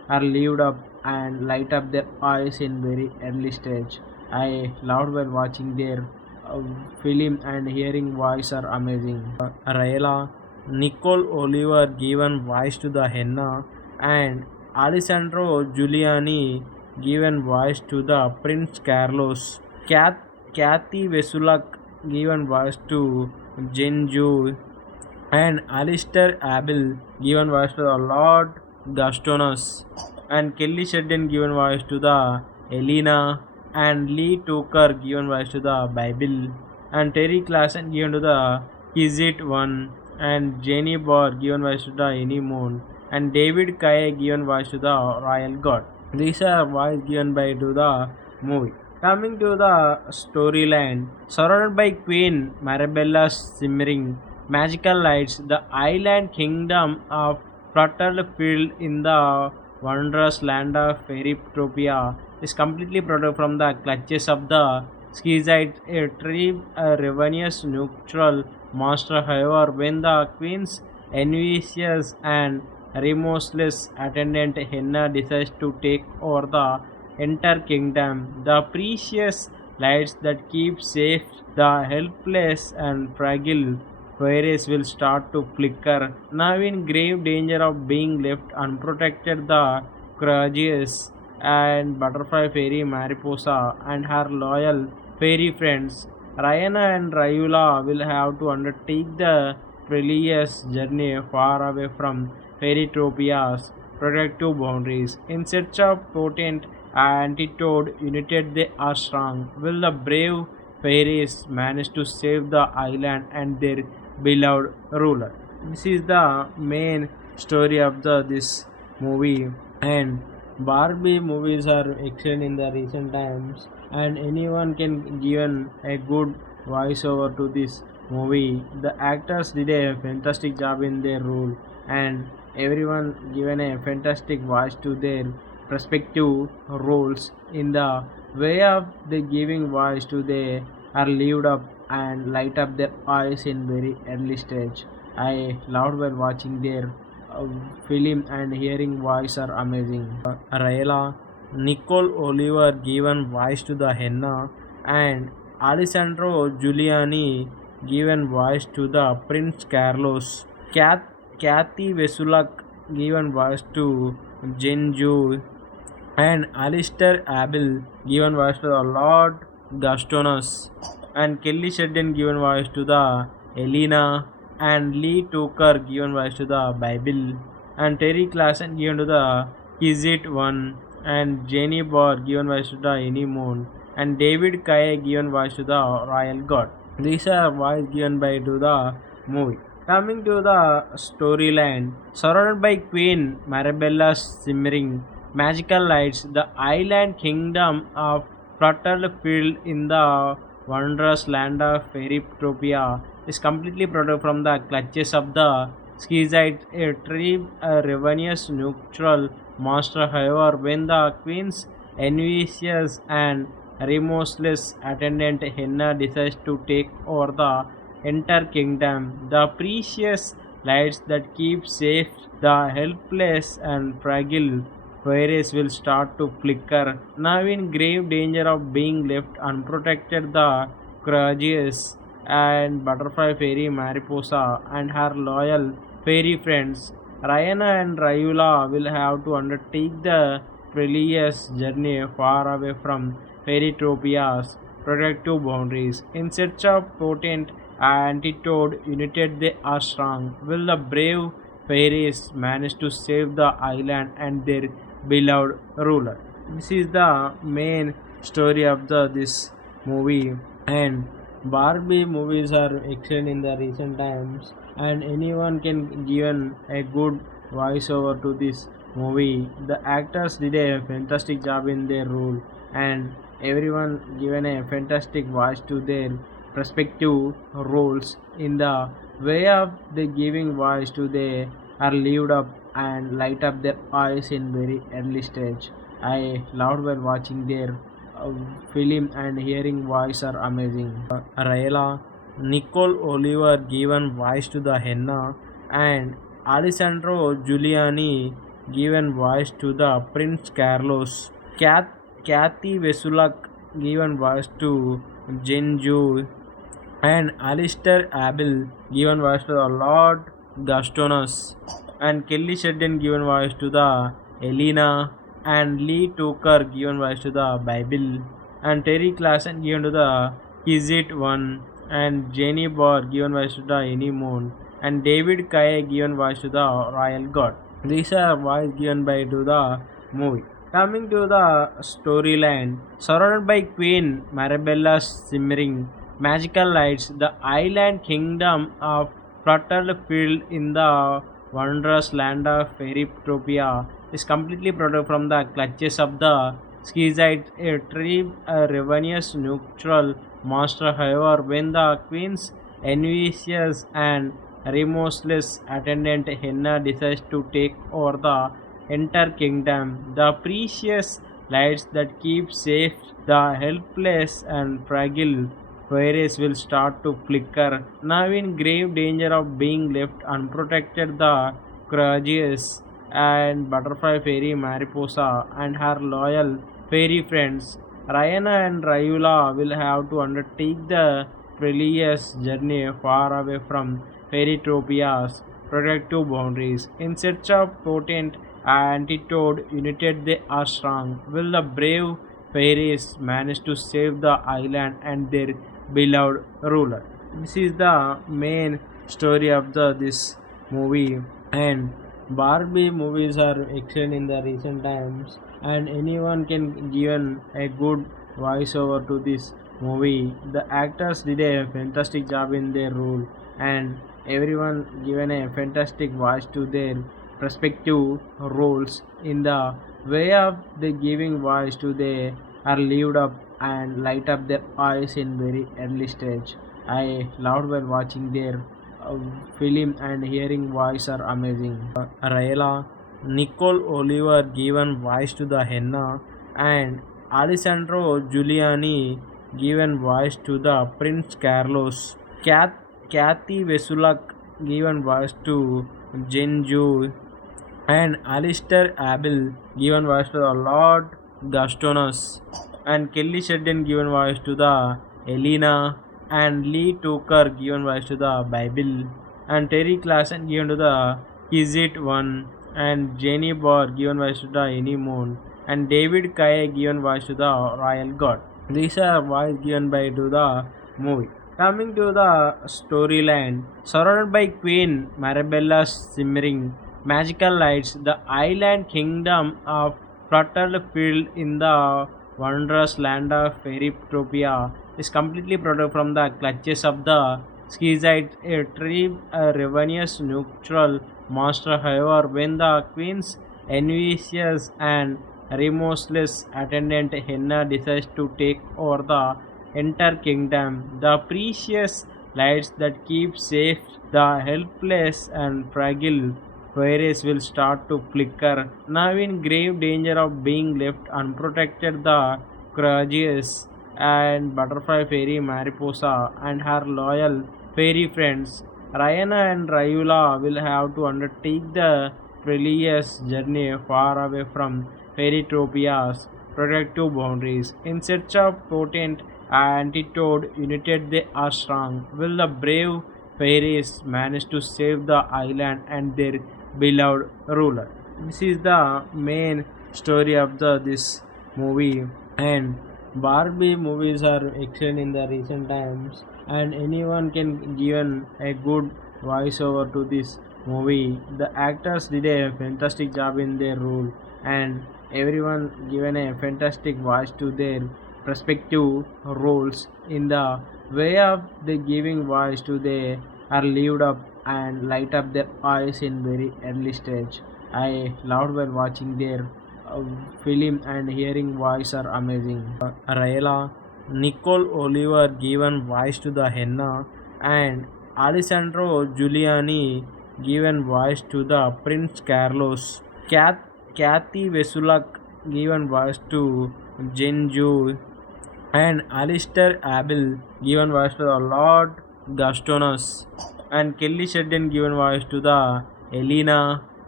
are lived up and light up their eyes in very early stage. I loved while watching their uh, film and hearing voice are amazing. Raela, Nicole Oliver given voice to the Henna, and Alessandro Giuliani given voice to the Prince Carlos. Kathy Vesulak given voice to Jinju, and Alistair Abel given voice to the Lord Gastonus, and Kelly Sheridan given voice to the Elena, and Lee Tucker given voice to the Bible, and Terry Classen given to the Kizit One, and Jenny Barr given voice to the Anymoon, and David Kaye given voice to the Royal God. These are voice given by to the movie. Coming to the storyline, surrounded by Queen Marabella's simmering magical lights, the island kingdom of fluttered filled in the wondrous land of Fairytopia is completely protected from the clutches of the Schizoid, a tree, a ravenous neutral monster. However, when the queen's envious and remorseless attendant Henna decides to take over the entire kingdom, the precious lights that keep safe the helpless and fragile Eris will start to flicker. Now in grave danger of being left unprotected, the courageous and butterfly fairy Mariposa and her loyal fairy friends Ryana and Ryula will have to undertake the perilous journey far away from Fairytopia's protective boundaries. In search of potent antidote, united they are strong. Will the brave fairies manage to save the island and their beloved ruler? This is the main story of this movie, and Barbie movies are excellent in the recent times, and anyone can given a good voiceover to this movie. The actors did a fantastic job in their role, and everyone given a fantastic voice to their respective roles. In the way of the giving voice to they are lived up and light up their eyes in very early stage. I loved while watching their film and hearing voice are amazing. Raela, Nicole Oliver given voice to the Henna, and Alessandro Giuliani given voice to the Prince Carlos. Kathy Vesulak given voice to Jinju, and Alistair Abel given voice to the Lord Gastonus, and Kelly Sheridan given voice to the Elena, and Lee Tucker given voice to the Bible, and Terry Classen given to the Kizit One, and Jenny Barr given voice to the Anymoon, and David Kaye given voice to the Royal God. These are voice given by to the movie. Coming to the storyline, surrounded by Queen Marabella's simmering magical lights, the island kingdom of fluttered filled in the wondrous land of Fairytopia is completely protected from the clutches of the Schizoid, a tree, a ravenous neutral monster. However, when the queen's envious and remorseless attendant Henna decides to take over the entire kingdom, the precious lights that keep safe the helpless and fragile Eris will start to flicker. Now in grave danger of being left unprotected, the courageous and butterfly fairy Mariposa and her loyal fairy friends Ryana and Ryula will have to undertake the perilous journey far away from Fairytopia's protective boundaries. In search of potent antidote, united they are strong. Will the brave fairies manage to save the island and their beloved ruler? This is the main story of this movie, and Barbie movies are excellent in the recent times, and anyone can given a good voiceover to this movie. The actors did a fantastic job in their role, and everyone given a fantastic voice to their respective roles. In the way of the giving voice to they are lived up and light up their eyes in very early stage. I loved while watching their film and hearing voice are amazing. Raela, Nicole Oliver given voice to the Henna, and Alessandro Giuliani given voice to the Prince Carlos. Kathy Vesulak given voice to Jinju, and Alistair Abel given voice to the Lord Gastonus, and Kelly Sheridan given voice to the Elena, and Lee Tucker given voice to the Bible, and Terry Classen given to the Kizit One, and Jenny Barr given voice to the Anymoon, and David Kaye given voice to the Royal God. These are voice given by to the movie. Coming to the storyline, surrounded by Queen Marabella's simmering magical lights, the island kingdom of fluttered filled in the wondrous land of Fairytopia is completely protected from the clutches of the Skeezite, a tribe, a ravenous neutral monster. However, when the queen's envious and remorseless attendant Henna decides to take over the entire kingdom, the precious lights that keep safe the helpless and fragile Eris will start to flicker. Now in grave danger of being left unprotected, the courageous and butterfly fairy Mariposa and her loyal fairy friends Ryana and Ryula will have to undertake the perilous journey far away from Fairytopia's protective boundaries. In search of potent antidote, united they are strong. Will the brave fairies manage to save the island and their beloved ruler? This is the main story of this movie, and Barbie movies are excellent in the recent times, and anyone can given a good voiceover to this movie. The actors did a fantastic job in their role, and everyone given a fantastic voice to their respective roles. In the way of the giving voice to they are lived up and light up their eyes in very early stage. I loved while watching their film, and hearing voice are amazing. Raela, Nicole Oliver given voice to the Henna, and Alessandro Giuliani given voice to the Prince Carlos. Kathy Vesulak given voice to Jinju, and Alistair Abel given voice to the Lord Gastonus, and Kelly Sheridan given voice to the Elena, and Lee Tucker given voice to the Bible, and Terry Classen given to the Kizit One, and Jenny Barr given voice to the Anymoon, and David Kaye given voice to the Royal God. These are voice given by to the movie. Coming to the storyline, surrounded by Queen Marabella's simmering magical lights, the island kingdom of fluttered filled in the wondrous land of Fairytopia is completely protected from the clutches of the Skeezite, a tribe, a ravenous neutral monster. However, when the queen's envious and remorseless attendant Henna decides to take over the entire kingdom, the precious lights that keep safe the helpless and fragile Eris will start to flicker. Now in grave danger of being left unprotected, the courageous and butterfly fairy Mariposa and her loyal fairy friends Ryana and Ryula will have to undertake the perilous journey far away from Fairytopia's protective boundaries. In search of potent antidote, united they are strong. Will the brave fairies manage to save the island and their beloved ruler? This is the main story of this movie, and Barbie movies are excellent in the recent times, and anyone can given a good voiceover to this movie. The actors did a fantastic job in their role, and everyone given a fantastic voice to their respective roles. In the way of the giving voice to they are lived up and light up their eyes in very early stage. I loved while watching their film, and hearing voice are amazing. Raela, Nicole Oliver given voice to the Henna, and Alessandro Giuliani given voice to the Prince Carlos. Kathy Vesulak given voice to Jinju, and Alistair Abel given voice to the Lord Gastonus, and Kelly Sheridan given voice to the Elena,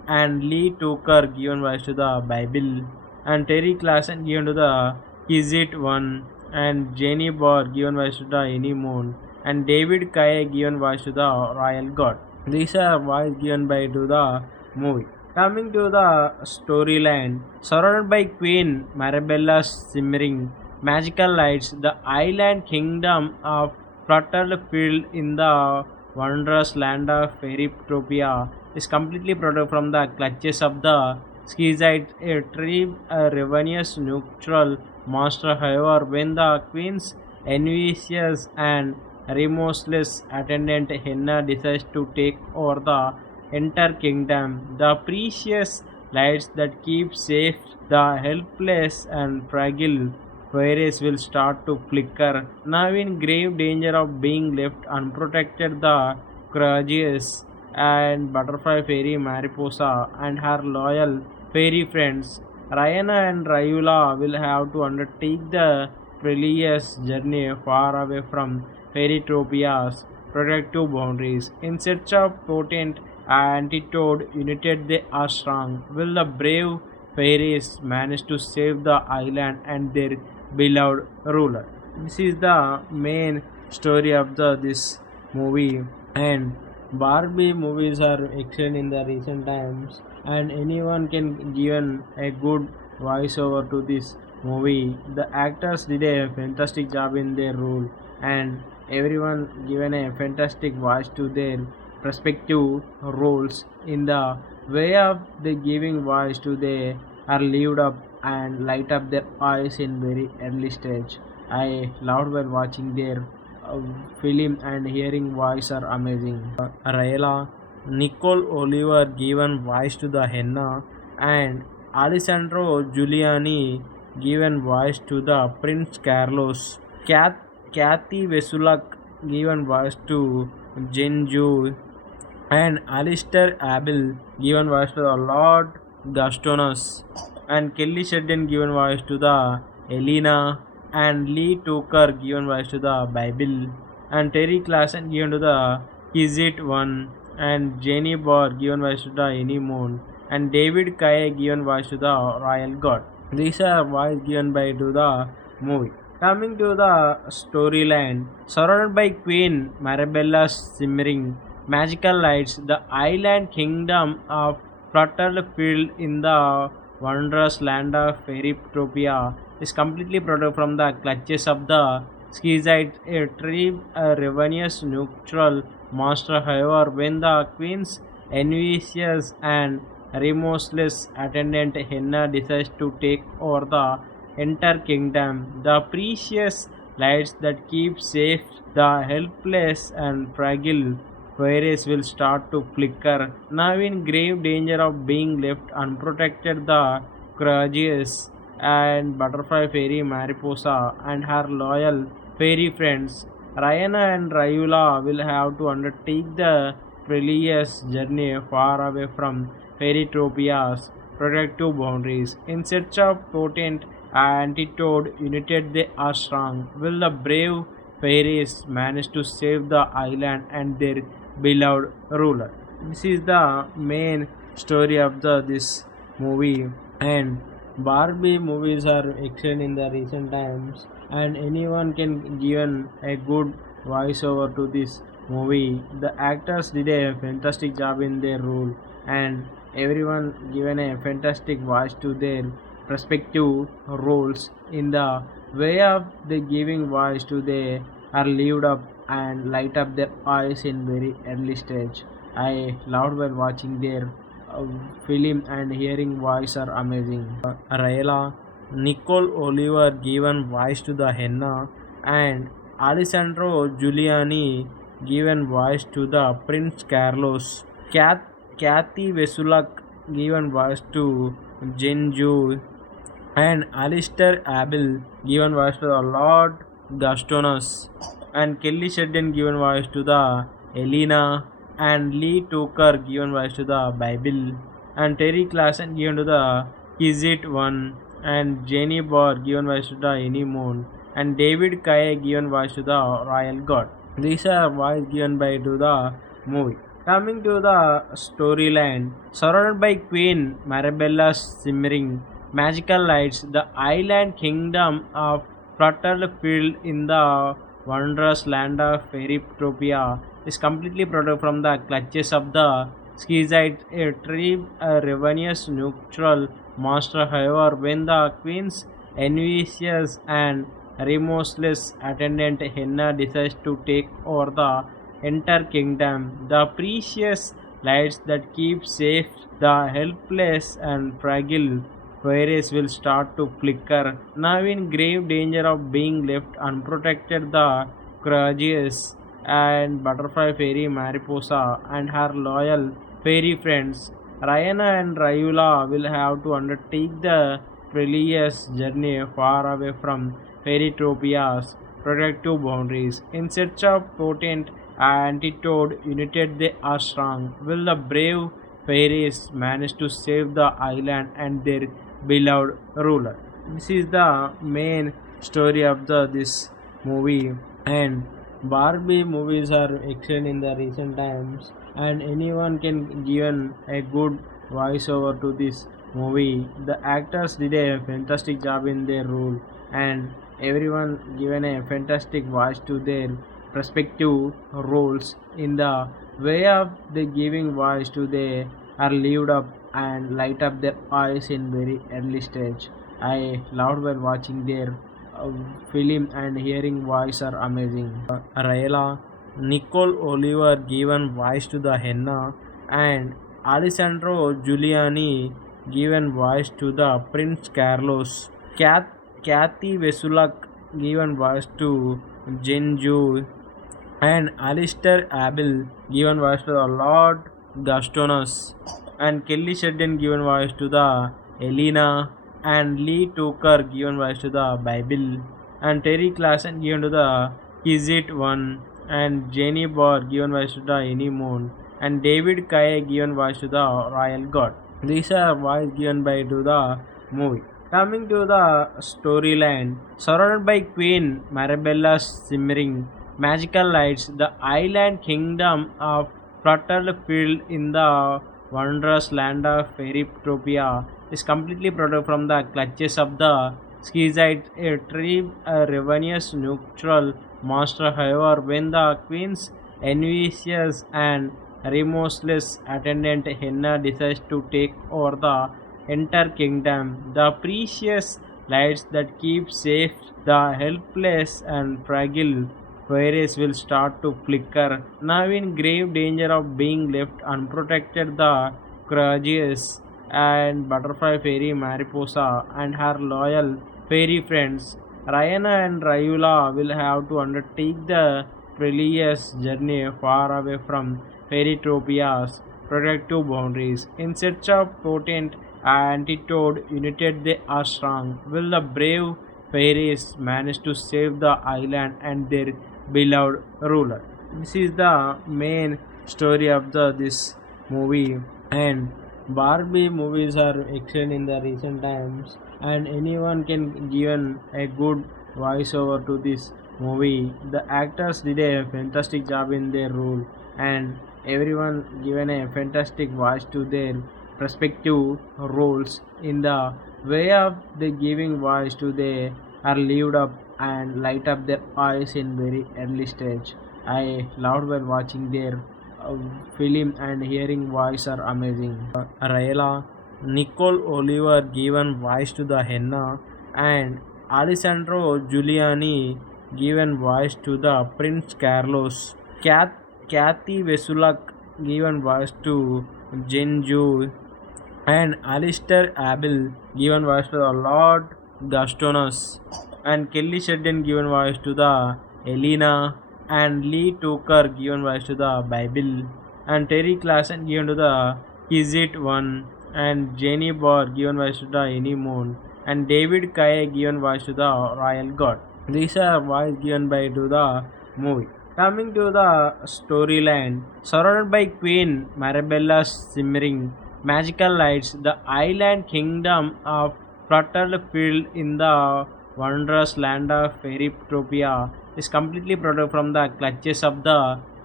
and Lee Tucker given voice to the Bible, and Terry Classen given to the Is It One, and Jenny Barr given voice to the Any Moon, and David Kaye given voice to the Royal God. These are voice given by to the movie. Coming to the storyline, surrounded by Queen Marabella's simmering magical lights, the island kingdom of fluttered filled in the wondrous land of Fairytopia is completely protected from the clutches of the Skeezite, a ravenous neutral monster. However, when the queen's envious and remorseless attendant Henna decides to take over the entire kingdom, the precious lights that keep safe the helpless and fragile Eris will start to flicker. Now in grave danger of being left unprotected, the courageous and butterfly fairy Mariposa and her loyal fairy friends Ryana and Ryula will have to undertake the perilous journey far away from Fairytopia's protective boundaries. In search of potent antidote, united they are strong. Will the brave fairies manage to save the island and their beloved ruler? This is the main story of this movie, and Barbie movies are excellent in the recent times, and anyone can given a good voiceover to this movie. The actors did a fantastic job in their role, and everyone given a fantastic voice to their respective roles. In the way of the giving voice to they are lived up and light up their eyes in very early stage. I loved while watching their film, and hearing voice are amazing. Raela, Nicole Oliver given voice to the Henna, and Alessandro Giuliani given voice to the Prince Carlos. Kathy Vesulak given voice to Genju, and Alistair Abel given voice to the Lord Gastonus, and Kelly Sheridan given voice to the Elena, and Lee Tucker given voice to the Bible, and Terry Classen given to the Is It One, and Jenny Barr given voice to the Any Moon, and David Kaye given voice to the Royal God. These are voice given by to the movie. Coming to the storyline, surrounded by Queen Marabella's simmering magical lights, the island kingdom of fluttered filled in the wondrous land of Fairytopia is completely protected from the clutches of the Skeezite, a ravenous neutral monster. However, when the queen's envious and remorseless attendant Henna decides to take over the entire kingdom, the precious lights that keep safe the helpless and fragile Eris will start to flicker. Now in grave danger of being left unprotected, the courageous and butterfly fairy Mariposa and her loyal fairy friends Ryana and Ryula will have to undertake the perilous journey far away from Fairytopia's protective boundaries. In search of potent antidote, united they are strong. Will the brave fairies manage to save the island and their beloved ruler? This is the main story of this movie, and Barbie movies are excellent in the recent times, and anyone can given a good voiceover to this movie. The actors did a fantastic job in their role, and everyone given a fantastic voice to their respective roles. In the way of the giving voice to they are lived up and light up their eyes in very early stage. I loved while watching their film, and hearing voice are amazing. Raela, Nicole Oliver given voice to the Henna, and Alessandro Giuliani given voice to the Prince Carlos. Kathy Vesulak given voice to Genju, and Alistair Abel given voice to the Lord Gastonus, and Kelly Sheridan given voice to the Elena, and Lee Tucker given voice to the Bible, and Terry Classen given to the Is It One, and Jenny Barr given voice to the Any Moon, and David Kaye given voice to the Royal God. These are voice given by to the movie. Coming to the storyline, surrounded by Queen Marabella's shimmering magical lights, the island kingdom of fluttered filled in the wondrous land of Fairytopia is completely protected from the clutches of the Skeezite, a tree, a ravenous neutral monster. However, when the queen's envious and remorseless attendant Henna decides to take over the entire kingdom, the precious lights that keep safe the helpless and fragile fairies will start to flicker. Now in grave danger of being left unprotected, the courageous and butterfly fairy Mariposa and her loyal fairy friends Ryana and Rayula will have to undertake the perilous journey far away from Fairytopia's protective boundaries. In search of potent antidote, united they are strong. Will the brave fairies manage to save the island and their beloved ruler? This is the main story of this movie, and Barbie movies are excellent in the recent times, and anyone can given a good voiceover to this movie. The actors did a fantastic job in their role, and everyone given a fantastic voice to their respective roles. In the way of the giving voice to they are lived up and light up their eyes in very early stage. I loved while watching their film, and hearing voice are amazing. Raela, Nicole Oliver given voice to the Henna, and Alessandro Giuliani given voice to the Prince Carlos. Kathy Vesulak given voice to Jinju, and Alistair Abel given voice to the Lord Gastonus, and Kelly Sheridan given voice to the Elena, and Lee Tucker given voice to the Bible, and Terry Classen given to the Kizit One, and Jenny Barr given voice to the Anymoon, and David Kaye given voice to the Royal God. These are voice given by to the movie. Coming to the storyline, surrounded by Queen Marabella's shimmering magical lights, the island kingdom of fluttered filled in the wondrous land of Fairytopia is completely protected from the clutches of the Skeezite, a tree, a ravenous neutral monster. However, when the queen's envious and remorseless attendant Henna decides to take over the entire kingdom, the precious lights that keep safe the helpless and fragile fairies will start to flicker. Now in grave danger of being left unprotected, the courageous and butterfly fairy Mariposa and her loyal fairy friends Ryana and Rayula will have to undertake the perilous journey far away from Fairytopia's protective boundaries. In search of potent antidote, united they are strong. Will the brave fairies manage to save the island and their beloved ruler? This is the main story of this movie, and Barbie movies are excellent in the recent times, and anyone can given a good voiceover to this movie. The actors did a fantastic job in their role, and everyone given a fantastic voice to their respective roles. In the way of the giving voice to they are lived up and light up their eyes in very early stage. I loved while watching their film, and hearing voice are amazing. Raela, Nicole Oliver given voice to the Henna, and Alessandro Giuliani given voice to the Prince Carlos. Kathy Vesulak given voice to Jinju, and Alistair Abel given voice to the Lord Gastonus, and Kelly Sheridan given voice to the Elena, and Lee Tucker given voice to the Bible, and Terry Classen given to the Kizit One, and Jenny Barr given voice to the Anymoon, and David Kaye given voice to the Royal God. These are voice given by to the movie. Coming to the storyline, surrounded by Queen Marabella's shimmering magical lights, the island kingdom of fluttered filled in the wondrous land of Fairytopia is completely protected from the clutches of the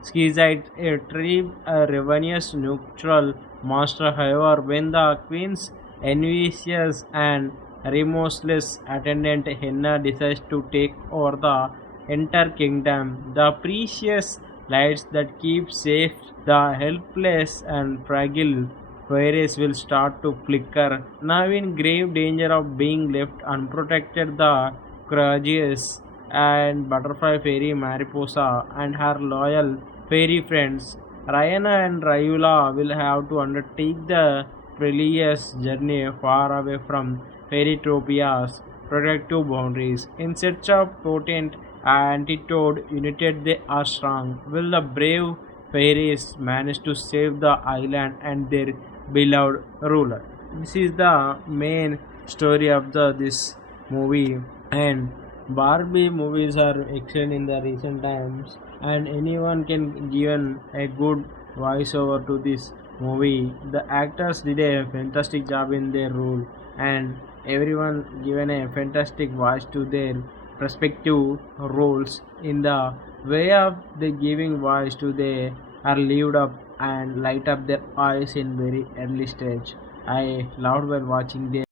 Skizite, a trip a revenous neutral monster. However, when the queen's envious and remorseless attendant Henna decides to take over the entire kingdom, the precious lights that keep safe the helpless and fragile fairies will start to flicker. Now in grave danger of being left unprotected, the courageous and butterfly fairy Mariposa and her loyal fairy friends Ryana and Rayula will have to undertake the perilous journey far away from Fairytopia's protective boundaries. In search of potent antidote, united they are strong. Will the brave fairies manage to save the island and their beloved ruler? This is the main story of this movie, and Barbie movies are excellent in the recent times, and anyone can given a good voiceover to this movie. The actors did a fantastic job in their role, and everyone given a fantastic voice to their respective roles. In the way of the giving voice to they are lived up and light up their eyes in very early stage. I loved while watching their